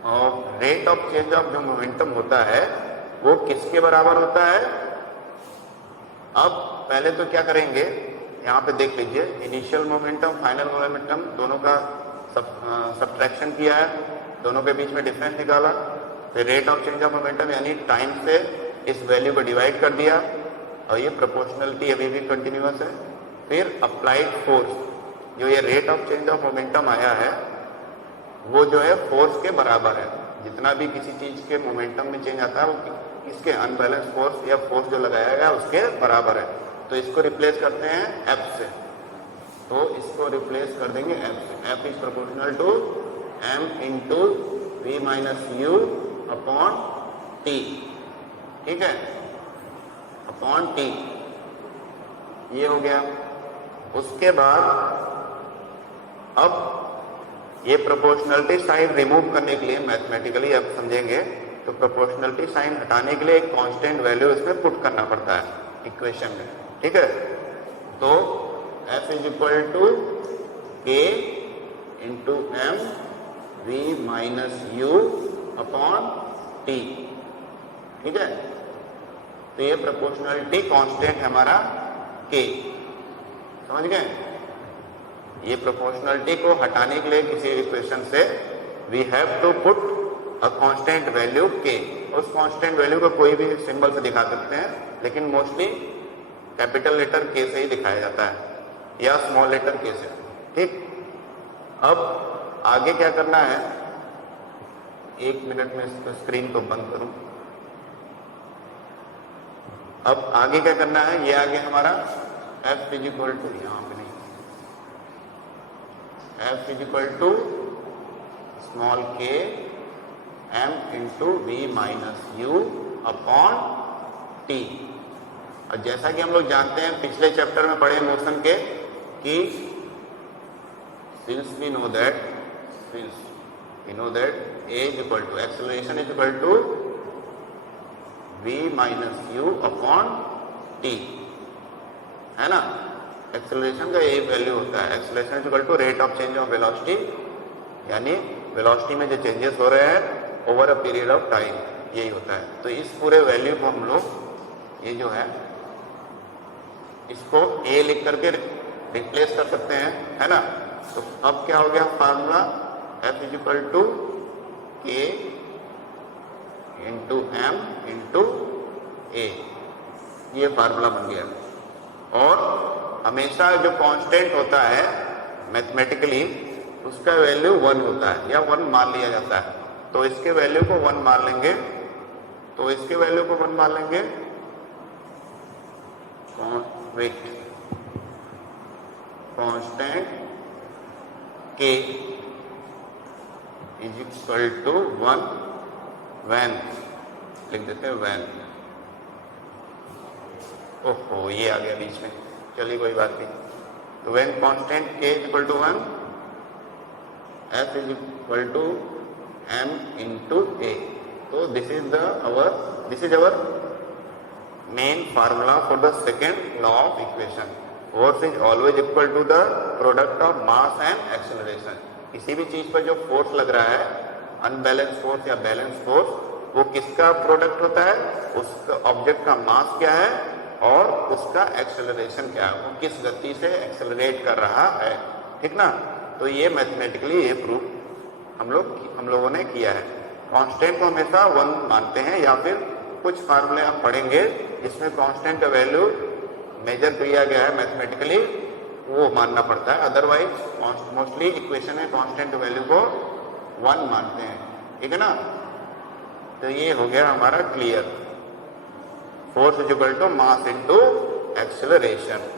और रेट ऑफ चेंज ऑफ जो मोमेंटम होता है वो किसके बराबर होता है। अब पहले तो क्या करेंगे, यहाँ पे देख लीजिए, इनिशियल मोमेंटम फाइनल मोमेंटम दोनों का सब्ट्रैक्शन किया है, दोनों के बीच में डिफरेंस निकाला, फिर rate of change of momentum यानी टाइम से इस वैल्यू को डिवाइड कर दिया, और ये प्रोपोर्शनलिटी अभी भी कंटिन्यूअस है। फिर अप्लाइड फोर्स, जो ये rate of change of momentum आया है वो जो है फोर्स के बराबर है, जितना भी किसी चीज के मोमेंटम में चेंज आता है वो इसके अनबैलेंस फोर्स या फोर्स जो लगाया गया उसके बराबर है। तो इसको रिप्लेस करते हैं F से, तो इसको रिप्लेस कर देंगे F से, F is proportional to M into v minus u upon t, ठीक है, अपॉन टी, ये हो गया। उसके बाद अब ये प्रोपोर्शनलिटी साइन रिमूव करने के लिए मैथमेटिकली आप समझेंगे, तो प्रोपोर्शनलिटी साइन हटाने के लिए एक कांस्टेंट वैल्यू इसमें पुट करना पड़ता है इक्वेशन में, ठीक है। तो F is equal to k into m v minus u upon t, ठीक है। तो ये प्रोपोर्शनलिटी कांस्टेंट है हमारा के, समझ गए। ये प्रोपोर्शनलिटी को हटाने के लिए किसी इक्वेशन से we have to put a constant value k, उस कांस्टेंट वैल्यू को कोई भी सिंबल से दिखा सकते हैं, लेकिन मोस्टली कैपिटल लेटर के से ही दिखाया जाता है या स्मॉल लेटर के से, ठीक। अब आगे क्या करना है, एक मिनट में इसको स्क्रीन को बंद करूं। अब आगे क्या करना है, ये आगे हमारा F इज इक्वल टू, यहाँ पे नहीं, F is equal to small k M into v minus u upon t. और जैसा कि हम लोग जानते हैं पिछले चैप्टर में पढ़े मोशन के, कि since we know that A is equal to acceleration is equal to v minus u upon t, है ना। एक्सेलरेशन का यही वैल्यू होता है, acceleration is equal to rate of change of velocity, यानी वेलोसिटी में जो चेंजेस हो रहे हैं over a period of time, यही होता है। तो इस पूरे वैल्यू को हम लोग ये जो है इसको a लिख करके रिप्लेस कर सकते हैं, है ना। तो अब क्या हो गया formula, F is equal to k into m into a, ये फार्मूला बन गया। और हमेशा जो कांस्टेंट होता है मैथमेटिकली उसका वैल्यू 1 होता है या 1 मान लिया जाता है, तो इसके वैल्यू को 1 मान लेंगे, तो इसके वैल्यू को 1 मान लेंगे, wait constant K is equal to 1 when, लिख देते हैं व्हेन। ओहो ये आ गया बीच में, चलिए कोई बात नहीं। तो when constant K is equal to 1, F is equal to M into A। तो this is our main formula for the second law of equation. Force is always equal to the product of mass and acceleration. किसी भी चीज पर जो फोर्स लग रहा है, अनबैलेंस फोर्स या बैलेंस फोर्स, वो किसका प्रोडक्ट होता है? उस ऑब्जेक्ट का मास क्या है और उसका एक्सेलरेशन क्या है, वो किस गति से एक्सेलरेट कर रहा है, ठीक ना। तो ये मैथमेटिकली ये प्रूफ हम लोगों ने किया है। कांस्टेंट को हमेशा 1 मानते हैं, या फिर कुछ फार्मूले आप पढ़ेंगे जिसमें कांस्टेंट का वैल्यू मेजर किया गया है मैथमेटिकली, वो मानना पड़ता है। अदरवाइज मोस्टली इक्वेशन में कांस्टेंट वैल्यू को 1 मानते हैं, ठीक है ना। तो ये हो गया हमारा clear, force is equal to mass into acceleration.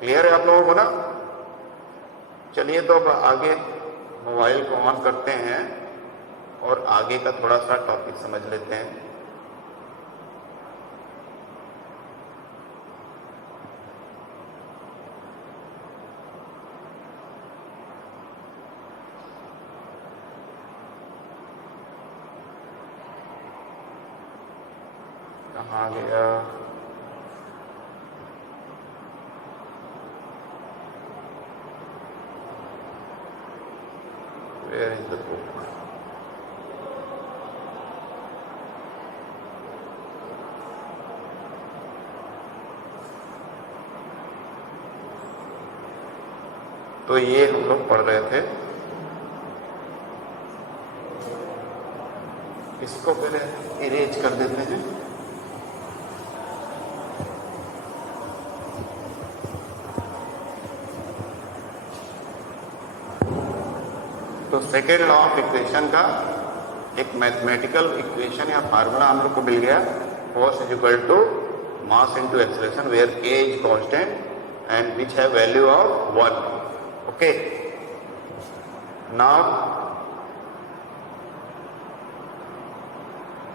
Clear है आप लोगों को ना। चलिए तो अब आगे मोबाइल को ऑन करते हैं और आगे का थोड़ा सा टॉपिक समझ लेते हैं। कहाँ गया? Where is the book? तो ये हम लोग पढ़ रहे थे, इसको पहले इरेज कर देते हैं। तो सेकेंड लॉ ऑफ इक्वेशन का एक मैथमेटिकल इक्वेशन या फार्मूला हम लोग को मिल गया, force is equal to mass into acceleration where K is constant and which have value of 1। Okay, now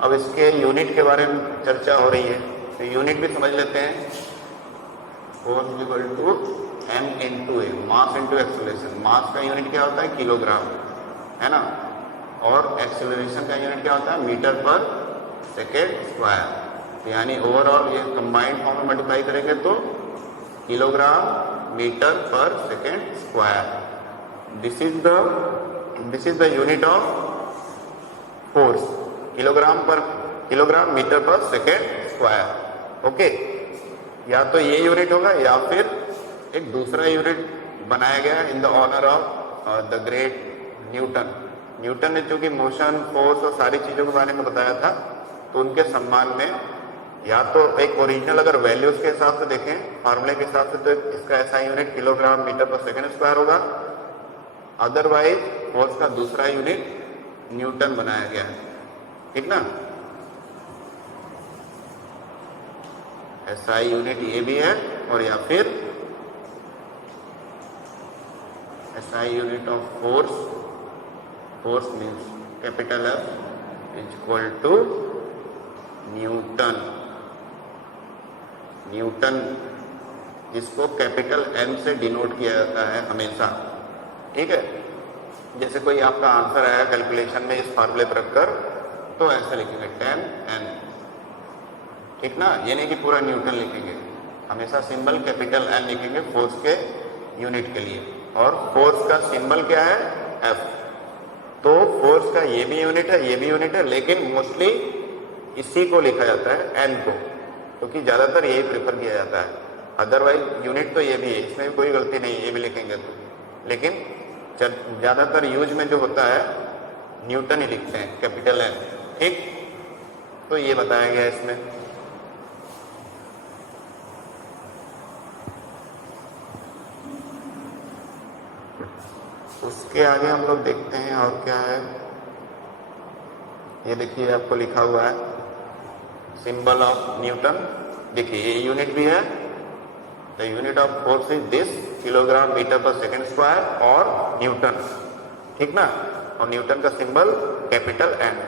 अब इसके यूनिट के बारे में चर्चा हो रही है, तो यूनिट भी समझ लेते हैं। Force is equal to M into A, mass into acceleration. Mass का यूनिट क्या होता है? किलोग्राम, है ना। और एक्सेलरेशन का यूनिट क्या होता है? Metre per second square. यानी ओवरऑल ये कंबाइंड फॉर्म में मल्टीप्लाई करेंगे तो kilogram metre per second square. This is the unit of force, kilogram metre per second square. Okay, या तो ये यूनिट होगा या फिर एक दूसरा यूनिट बनाया गया in the honour of the great Newton ने चूंकि मोशन, फोर्स और सारी चीजों के बारे में बताया था, तो उनके सम्मान में या तो एक ओरिजिनल अगर वैल्यूज के हिसाब से देखें, फार्मूले के हिसाब से, तो इसका ऐसा unit kilogram metre per second square होगा। अदरवाइज फोर्स का दूसरा यूनिट न्यूटन बनाया गया है, ठीक ना। ऐसा यूनिट ये भी है, और या फिर ऐसा unit of force means capital F is equal to Newton, जिसको कैपिटल M से डिनोट किया जाता है हमेशा, ठीक है। जैसे कोई आपका आंसर आया कैलकुलेशन में इस फार्मूले पर रखकर, तो ऐसे लिखेंगे 10N, ठीक ना। ये नहीं कि पूरा न्यूटन लिखेंगे, हमेशा सिंबल कैपिटल N लिखेंगे फोर्स के यूनिट के लिए। और फोर्स का सिंबल क्या है? F। तो फोर्स का ये भी यूनिट है, ये भी यूनिट है, लेकिन मोस्टली इसी को लिखा जाता है N को, क्योंकि ज्यादातर यही प्रेफर किया जाता है। अदरवाइज यूनिट तो ये भी है, इसमें भी कोई गलती नहीं है, ये भी लिखेंगे तो, लेकिन ज्यादातर यूज में जो होता है न्यूटन ही लिखते हैं, कैपिटल N, ठीक। तो ये बताया गया इसमें। उसके आगे हम लोग देखते हैं और क्या है। ये देखिए आपको लिखा हुआ है सिंबल ऑफ न्यूटन। देखिए ये यूनिट भी है the unit of force is this kilogram metre per second square और न्यूटन, ठीक ना, और न्यूटन का सिंबल कैपिटल एन।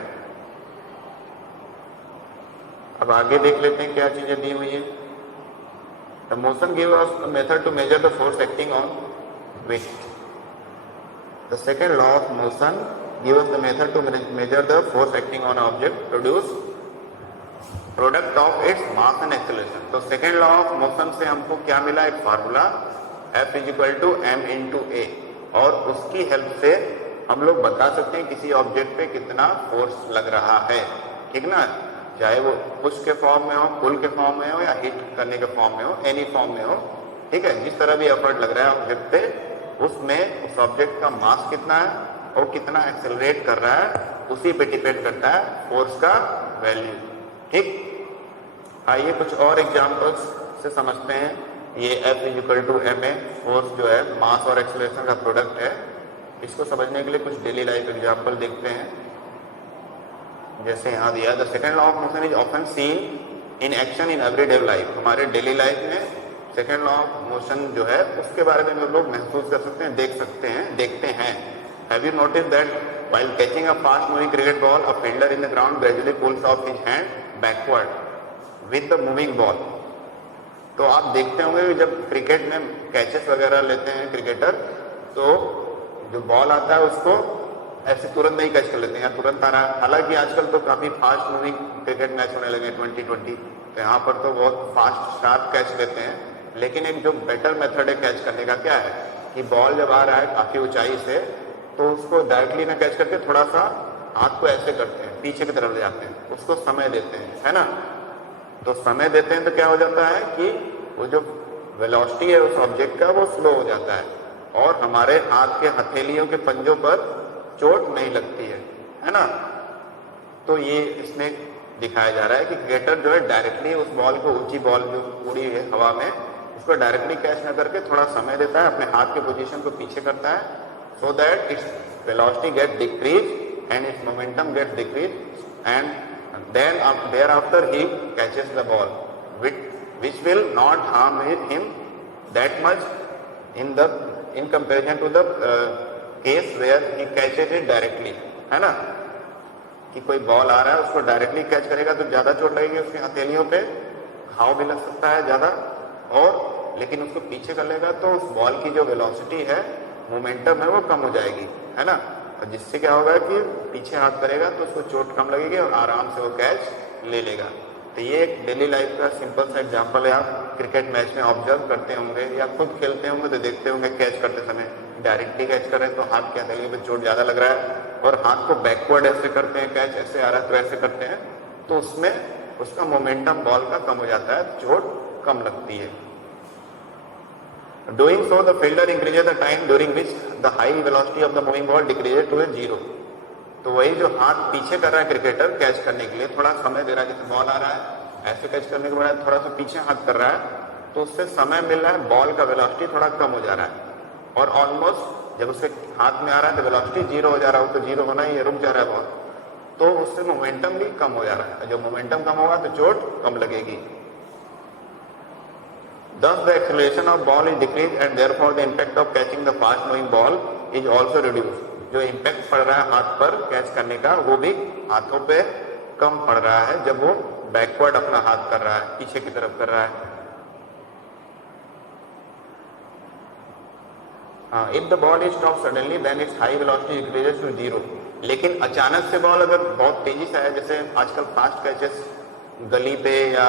अब आगे देख लेते हैं क्या चीजें दी हुई है। The motion give us the method to measure the force acting on which. The second law of motion give us the method to measure the force acting on object produce product of its mass and acceleration. तो second law of motion से हमको क्या मिला, एक formula F is equal to m into A, और उसकी help से हम लोग बता सकते हैं किसी ऑब्जेक्ट पे कितना फोर्स लग रहा है, ठीक ना, चाहे वो पुश के फॉर्म में हो, पुल के फॉर्म में हो, या हिट करने के फॉर्म में हो, एनी फॉर्म में हो, ठीक है, जिस तरह भी एफर्ट लग रहा है ऑब्जेक्ट पे, उसमें उस ऑब्जेक्ट का मास कितना है और कितना एक्सेलरेट कर रहा है, उसी पे डिपेंड करता है फोर्स का वैल्यू, ठीक। आइए कुछ और एग्जांपल्स से समझते हैं। ये F is equal to ma, force जो है मास और एक्सेलरेशन का प्रोडक्ट है। इसको समझने के लिए कुछ डेली लाइफ एग्जांपल देखते हैं। जैसे यहाँ दिया, the second law of motion is often seen in action in everyday life. हमारे डेली लाइफ में सेकेंड लॉ ऑफ मोशन जो है उसके बारे में हम लोग महसूस कर सकते हैं, देख सकते हैं, देखते हैं। Have you notice that while catching a fast moving cricket ball a fielder in the ground gradually pulls off his hand backward with the moving ball. तो आप देखते होंगे कि जब क्रिकेट में कैचेस वगैरह लेते हैं क्रिकेटर, तो जो बॉल आता है उसको ऐसे तुरंत नहीं कैच कर लेते हैं, तुरंत आ रहा है। हालांकि आजकल तो काफी फास्ट मूविंग क्रिकेट मैच होने लगे 2020, तो यहाँ पर तो बहुत फास्ट शार्प कैच लेते हैं। लेकिन एक जो बेटर मेथड है कैच करने का क्या है कि बॉल जब आ रहा है काफी ऊंचाई से, तो उसको डायरेक्टली ना कैच करके थोड़ा सा हाथ को ऐसे करते हैं, पीछे की तरफ ले जाते हैं, उसको समय देते हैं, है ना। तो समय देते हैं तो क्या हो जाता है कि वो जो वेलोसिटी है उस ऑब्जेक्ट का वो स्लो हो जाता है, और हमारे हाथ के हथेलियों के पंजों पर चोट नहीं लगती है ना। तो ये इसमें दिखाया जा रहा है कि क्रिकेटर जो है डायरेक्टली उस बॉल को, ऊंची बॉल जो उड़ी है हवा में, उसको डायरेक्टली कैच न करके थोड़ा समय देता है, अपने हाथ के पोजीशन को पीछे करता है, so that its velocity gate decrease and it's momentum gate decrease, and then thereafter he catches the ball which will not harm him that much in comparison to the case where he catches it directly, है ना। कि कोई ball आ रहा है उसको directly catch करेगा तो ज्यादा चोट लगेगी, उसकी हथेलियों पे घाव भी लग सकता है ज्यादा, और लेकिन उसको पीछे कर लेगा तो उस बॉल की जो वेलोसिटी है, मोमेंटम है, वो कम हो जाएगी, है ना। और जिससे क्या होगा कि पीछे हाथ करेगा तो उसको चोट कम लगेगी और आराम से वो कैच ले लेगा। तो ये एक डेली लाइफ का सिंपल सा एग्जांपल है। आप क्रिकेट मैच में ऑब्जर्व करते होंगे या खुद खेलते होंगे तो देखते होंगे कैच करते समय डायरेक्टली कैच कर रहे हैं तो हाथ के हथेली पे चोट ज्यादा लग रहा है, और हाथ को बैकवर्ड ऐसे करते हैं, कैच ऐसे आ रहा है तो ऐसे करते हैं, तो उसमें उसका मोमेंटम बॉल का कम हो जाता है, चोट कम लगती है। Doing so, the fielder increases the time during which the high velocity of the moving ball decreases to a zero. तो वही जो हाथ पीछे कर रहा है क्रिकेटर कैच करने के लिए, थोड़ा समय दे रहा है, जैसे बॉल आ रहा है ऐसे कैच करने के बाद थोड़ा सा पीछे हाथ कर रहा है, तो उससे समय मिल रहा है, बॉल का वेलोसिटी थोड़ा कम हो जा रहा है, और ऑलमोस्ट जब उसके हाथ में आ रहा है तो वेलोसिटी जीरो हो जा रहा है, तो जीरो होना ही, रुक जा रहा है बॉल, तो उससे मोमेंटम भी कम हो जा रहा है। जब मोमेंटम कम होगा तो चोट कम लगेगी। Thus the acceleration of ball is decreased and therefore the impact of catching the fast moving ball is also reduced. जो इम्पैक्ट पड़ रहा है हाथ पर कैच करने का, वो भी हाथों पे कम पड़ रहा है जब वो बैकवर्ड अपना हाथ कर रहा है, पीछे की तरफ कर रहा है। If the ball is stopped suddenly, then its high velocity decreases to zero. लेकिन अचानक से बॉल अगर बहुत तेजी से आए, जैसे आजकल फास्ट कैचेस गली पे या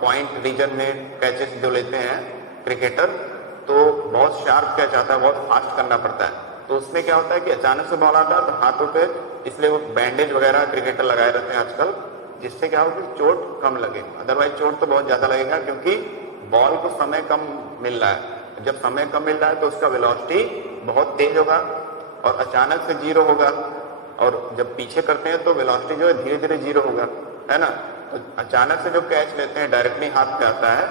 पॉइंट रीजन में कैचेस जो लेते हैं क्रिकेटर, तो बहुत शार्प कैच आता है, बहुत फास्ट करना पड़ता है, तो उसमें क्या होता है कि अचानक से बॉल आता है तो हाथों पे, इसलिए वो बैंडेज वगैरह क्रिकेटर लगाए रहते हैं आजकल, जिससे क्या होगा कि चोट कम लगे। अदरवाइज चोट तो बहुत ज्यादा लगेगा, क्योंकि बॉल को समय कम मिल रहा है। जब समय कम मिल रहा है तो उसका वेलोसिटी बहुत तेज होगा और अचानक से जीरो होगा, और जब पीछे करते हैं तो वेलोसिटी जो है धीरे धीरे जीरो होगा, है ना। तो अचानक से जो कैच लेते हैं डायरेक्टली हाथ पे आता है,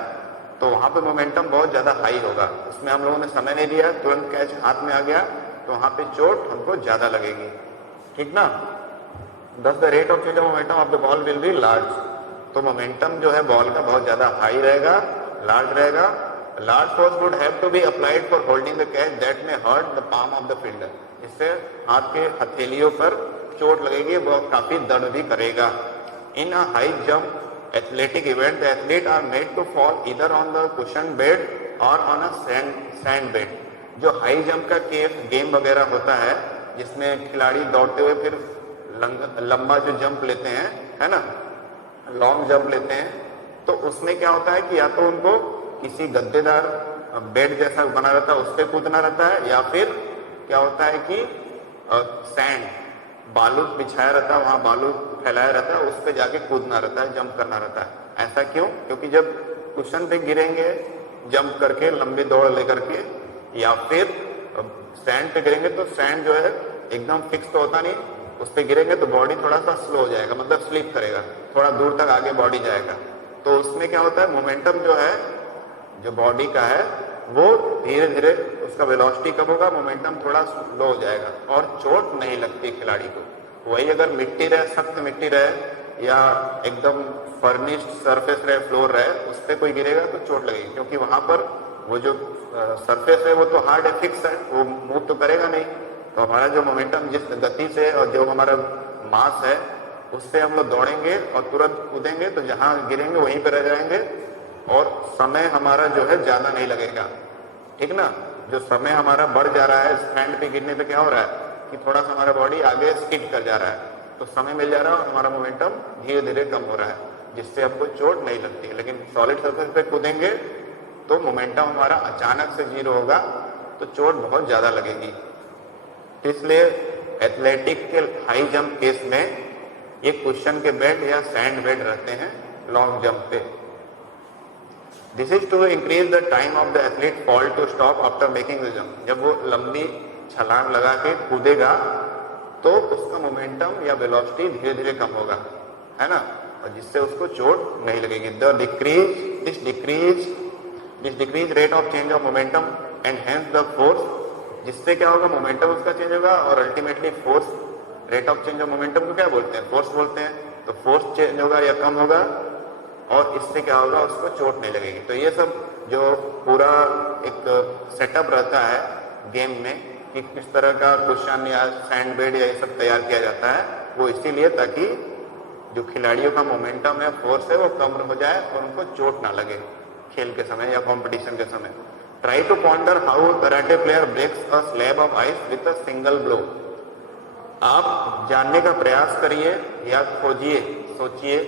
तो वहां पे मोमेंटम बहुत ज्यादा हाई होगा। उसमें हम लोगों ने समय नहीं दिया, तुरंत कैच हाथ में आ गया, तो वहां पे चोट हमको ज्यादा लगेगी, ठीक ना। Thus the rate of change of momentum of the ball will be large. तो मोमेंटम जो है बॉल का बहुत ज्यादा हाई रहेगा, लार्ज रहेगा, large force would have to be applied for holding the catch that may hurt the palm of the fielder. इससे हाथ के हथेलियों पर चोट लगेगी, वो काफी दर्द भी करेगा। In a high jump athletic event the athlete are made to fall either on the cushion bed और ऑन अ सैंड बेड। जो हाई जंप का गेम वगैरह होता है जिसमें खिलाड़ी दौड़ते हुए फिर लंबा जो जंप लेते हैं, है ना, लॉन्ग जंप लेते हैं, तो उसमें क्या होता है कि या तो उनको किसी गद्देदार बेड जैसा बना रहता है उस पर कूदना रहता है, या फिर क्या होता है कि सैंड बालू बिछाया रहता है, वहां बालू फैलाया रहता है, उस पर जाके कूदना रहता है, जंप करना रहता है। ऐसा क्यों? क्योंकि जब कुशन पे गिरेंगे जंप करके लंबी दौड़ लेकर के, या फिर सैंड पे गिरेंगे तो सैंड जो है एकदम फिक्स तो होता नहीं, उस पर गिरेंगे तो बॉडी थोड़ा सा स्लो हो जाएगा, मतलब स्लिप करेगा, थोड़ा दूर तक आगे बॉडी जाएगा। तो उसमें क्या होता है, मोमेंटम जो है जो बॉडी का है वो धीरे धीरे उसका वेलोसिटी कम होगा, मोमेंटम थोड़ा स्लो हो जाएगा और चोट नहीं लगती खिलाड़ी को। वही अगर मिट्टी रहे, सख्त मिट्टी रहे या एकदम फर्निश्ड सरफेस रहे, फ्लोर रहे, उस पर कोई गिरेगा तो चोट लगेगी, क्योंकि वहां पर वो जो सरफेस है वो तो हार्ड है, फिक्स है, वो मूव तो करेगा नहीं। तो हमारा जो मोमेंटम जिस गति से और जो हमारा मास है उससे हम लोग दौड़ेंगे और तुरंत कूदेंगे तो जहां गिरेंगे वहीं पर रह जाएंगे और समय हमारा जो है ज्यादा नहीं लगेगा, ठीक ना। जो समय हमारा बढ़ जा रहा है स्टैंड पे गिरने पे क्या हो रहा है कि थोड़ा सा हमारा बॉडी आगे स्किड कर जा रहा है, तो समय मिल जा रहा है और हमारा मोमेंटम धीरे धीरे कम हो रहा है, जिससे हमको चोट नहीं लगती है। लेकिन सॉलिड सरफेस पे कूदेंगे तो मोमेंटम हमारा अचानक से जीरो होगा तो चोट बहुत ज्यादा लगेगी। इसलिए एथलेटिक के हाई जंप केस में ये कुशन के बेड या सैंड बेड रहते हैं लॉन्ग जंप पे। This is to increase the time of the athlete fall to stop after making the jump. जब वो लंबी छलांग लगा के कूदेगा तो उसका मोमेंटम या वेलोसिटी धीरे धीरे कम होगा, है ना, और जिससे उसको चोट नहीं लगेगी। This decrease rate of change of momentum and hence the force. जिससे क्या होगा, मोमेंटम उसका चेंज होगा और ultimately force. Rate of change of momentum को क्या बोलते हैं? फोर्स बोलते हैं। तो फोर्स चेंज होगा या कम होगा और इससे क्या होगा, उसको चोट नहीं लगेगी। तो ये सब जो पूरा एक सेटअप रहता है गेम में कि किस तरह का कुशन या सैंड बेड या ये सब तैयार किया जाता है, वो इसीलिए ताकि जो खिलाड़ियों का मोमेंटम है, फोर्स है, वो कम हो जाए और उनको चोट ना लगे खेल के समय या कॉम्पिटिशन के समय। Try to ponder how a karate player breaks a slab of ice with a single blow. आप जानने का प्रयास करिए या खोजिए, सोचिए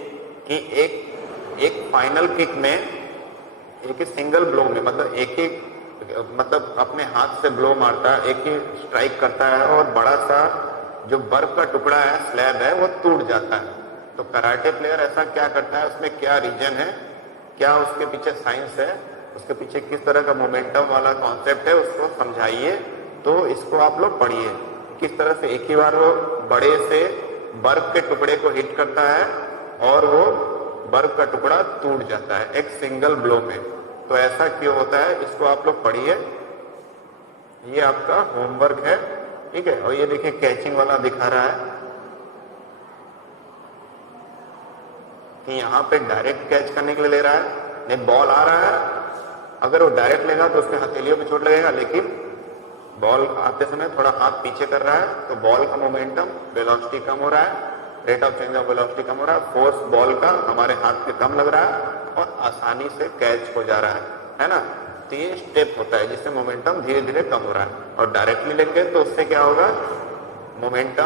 कि एक फाइनल किक में एक ही सिंगल ब्लो में, मतलब अपने हाथ से ब्लो मारता है, एक ही स्ट्राइक करता है और बड़ा सा जो बर्फ का टुकड़ा है, स्लैब है, वो टूट जाता है। तो कराटे प्लेयर ऐसा क्या करता है, उसमें क्या रीजन है, क्या उसके पीछे साइंस है, उसके पीछे किस तरह का मोमेंटम वाला कॉन्सेप्ट है, उसको समझाइए। तो इसको आप लोग पढ़िए किस तरह से एक ही बार वो बड़े से बर्फ के टुकड़े को हिट करता है और वो बर्फ का टुकड़ा टूट जाता है एक सिंगल ब्लो में। तो ऐसा क्यों होता है, इसको आप लोग पढ़िए। ये आपका होमवर्क है, ठीक है। और ये देखिए कैचिंग वाला दिखा रहा है कि यहाँ पे डायरेक्ट कैच करने के लिए ले रहा है, नहीं बॉल आ रहा है, अगर वो डायरेक्ट लेगा तो उसके हथेलियों पे चोट लगेगा, लेकिन बॉल आते समय थोड़ा हाथ पीछे कर रहा है तो बॉल का मोमेंटम, वेलोसिटी कम हो रहा है, rate of change of velocity कम हो रहा है, फोर्स बॉल का हमारे हाथ पे कम लग रहा है और आसानी से कैच हो जा रहा है ना। तो ये स्टेप होता है जिससे मोमेंटम धीरे धीरे कम हो रहा है। और डायरेक्टली लेंगे तो उससे क्या होगा, मोमेंटम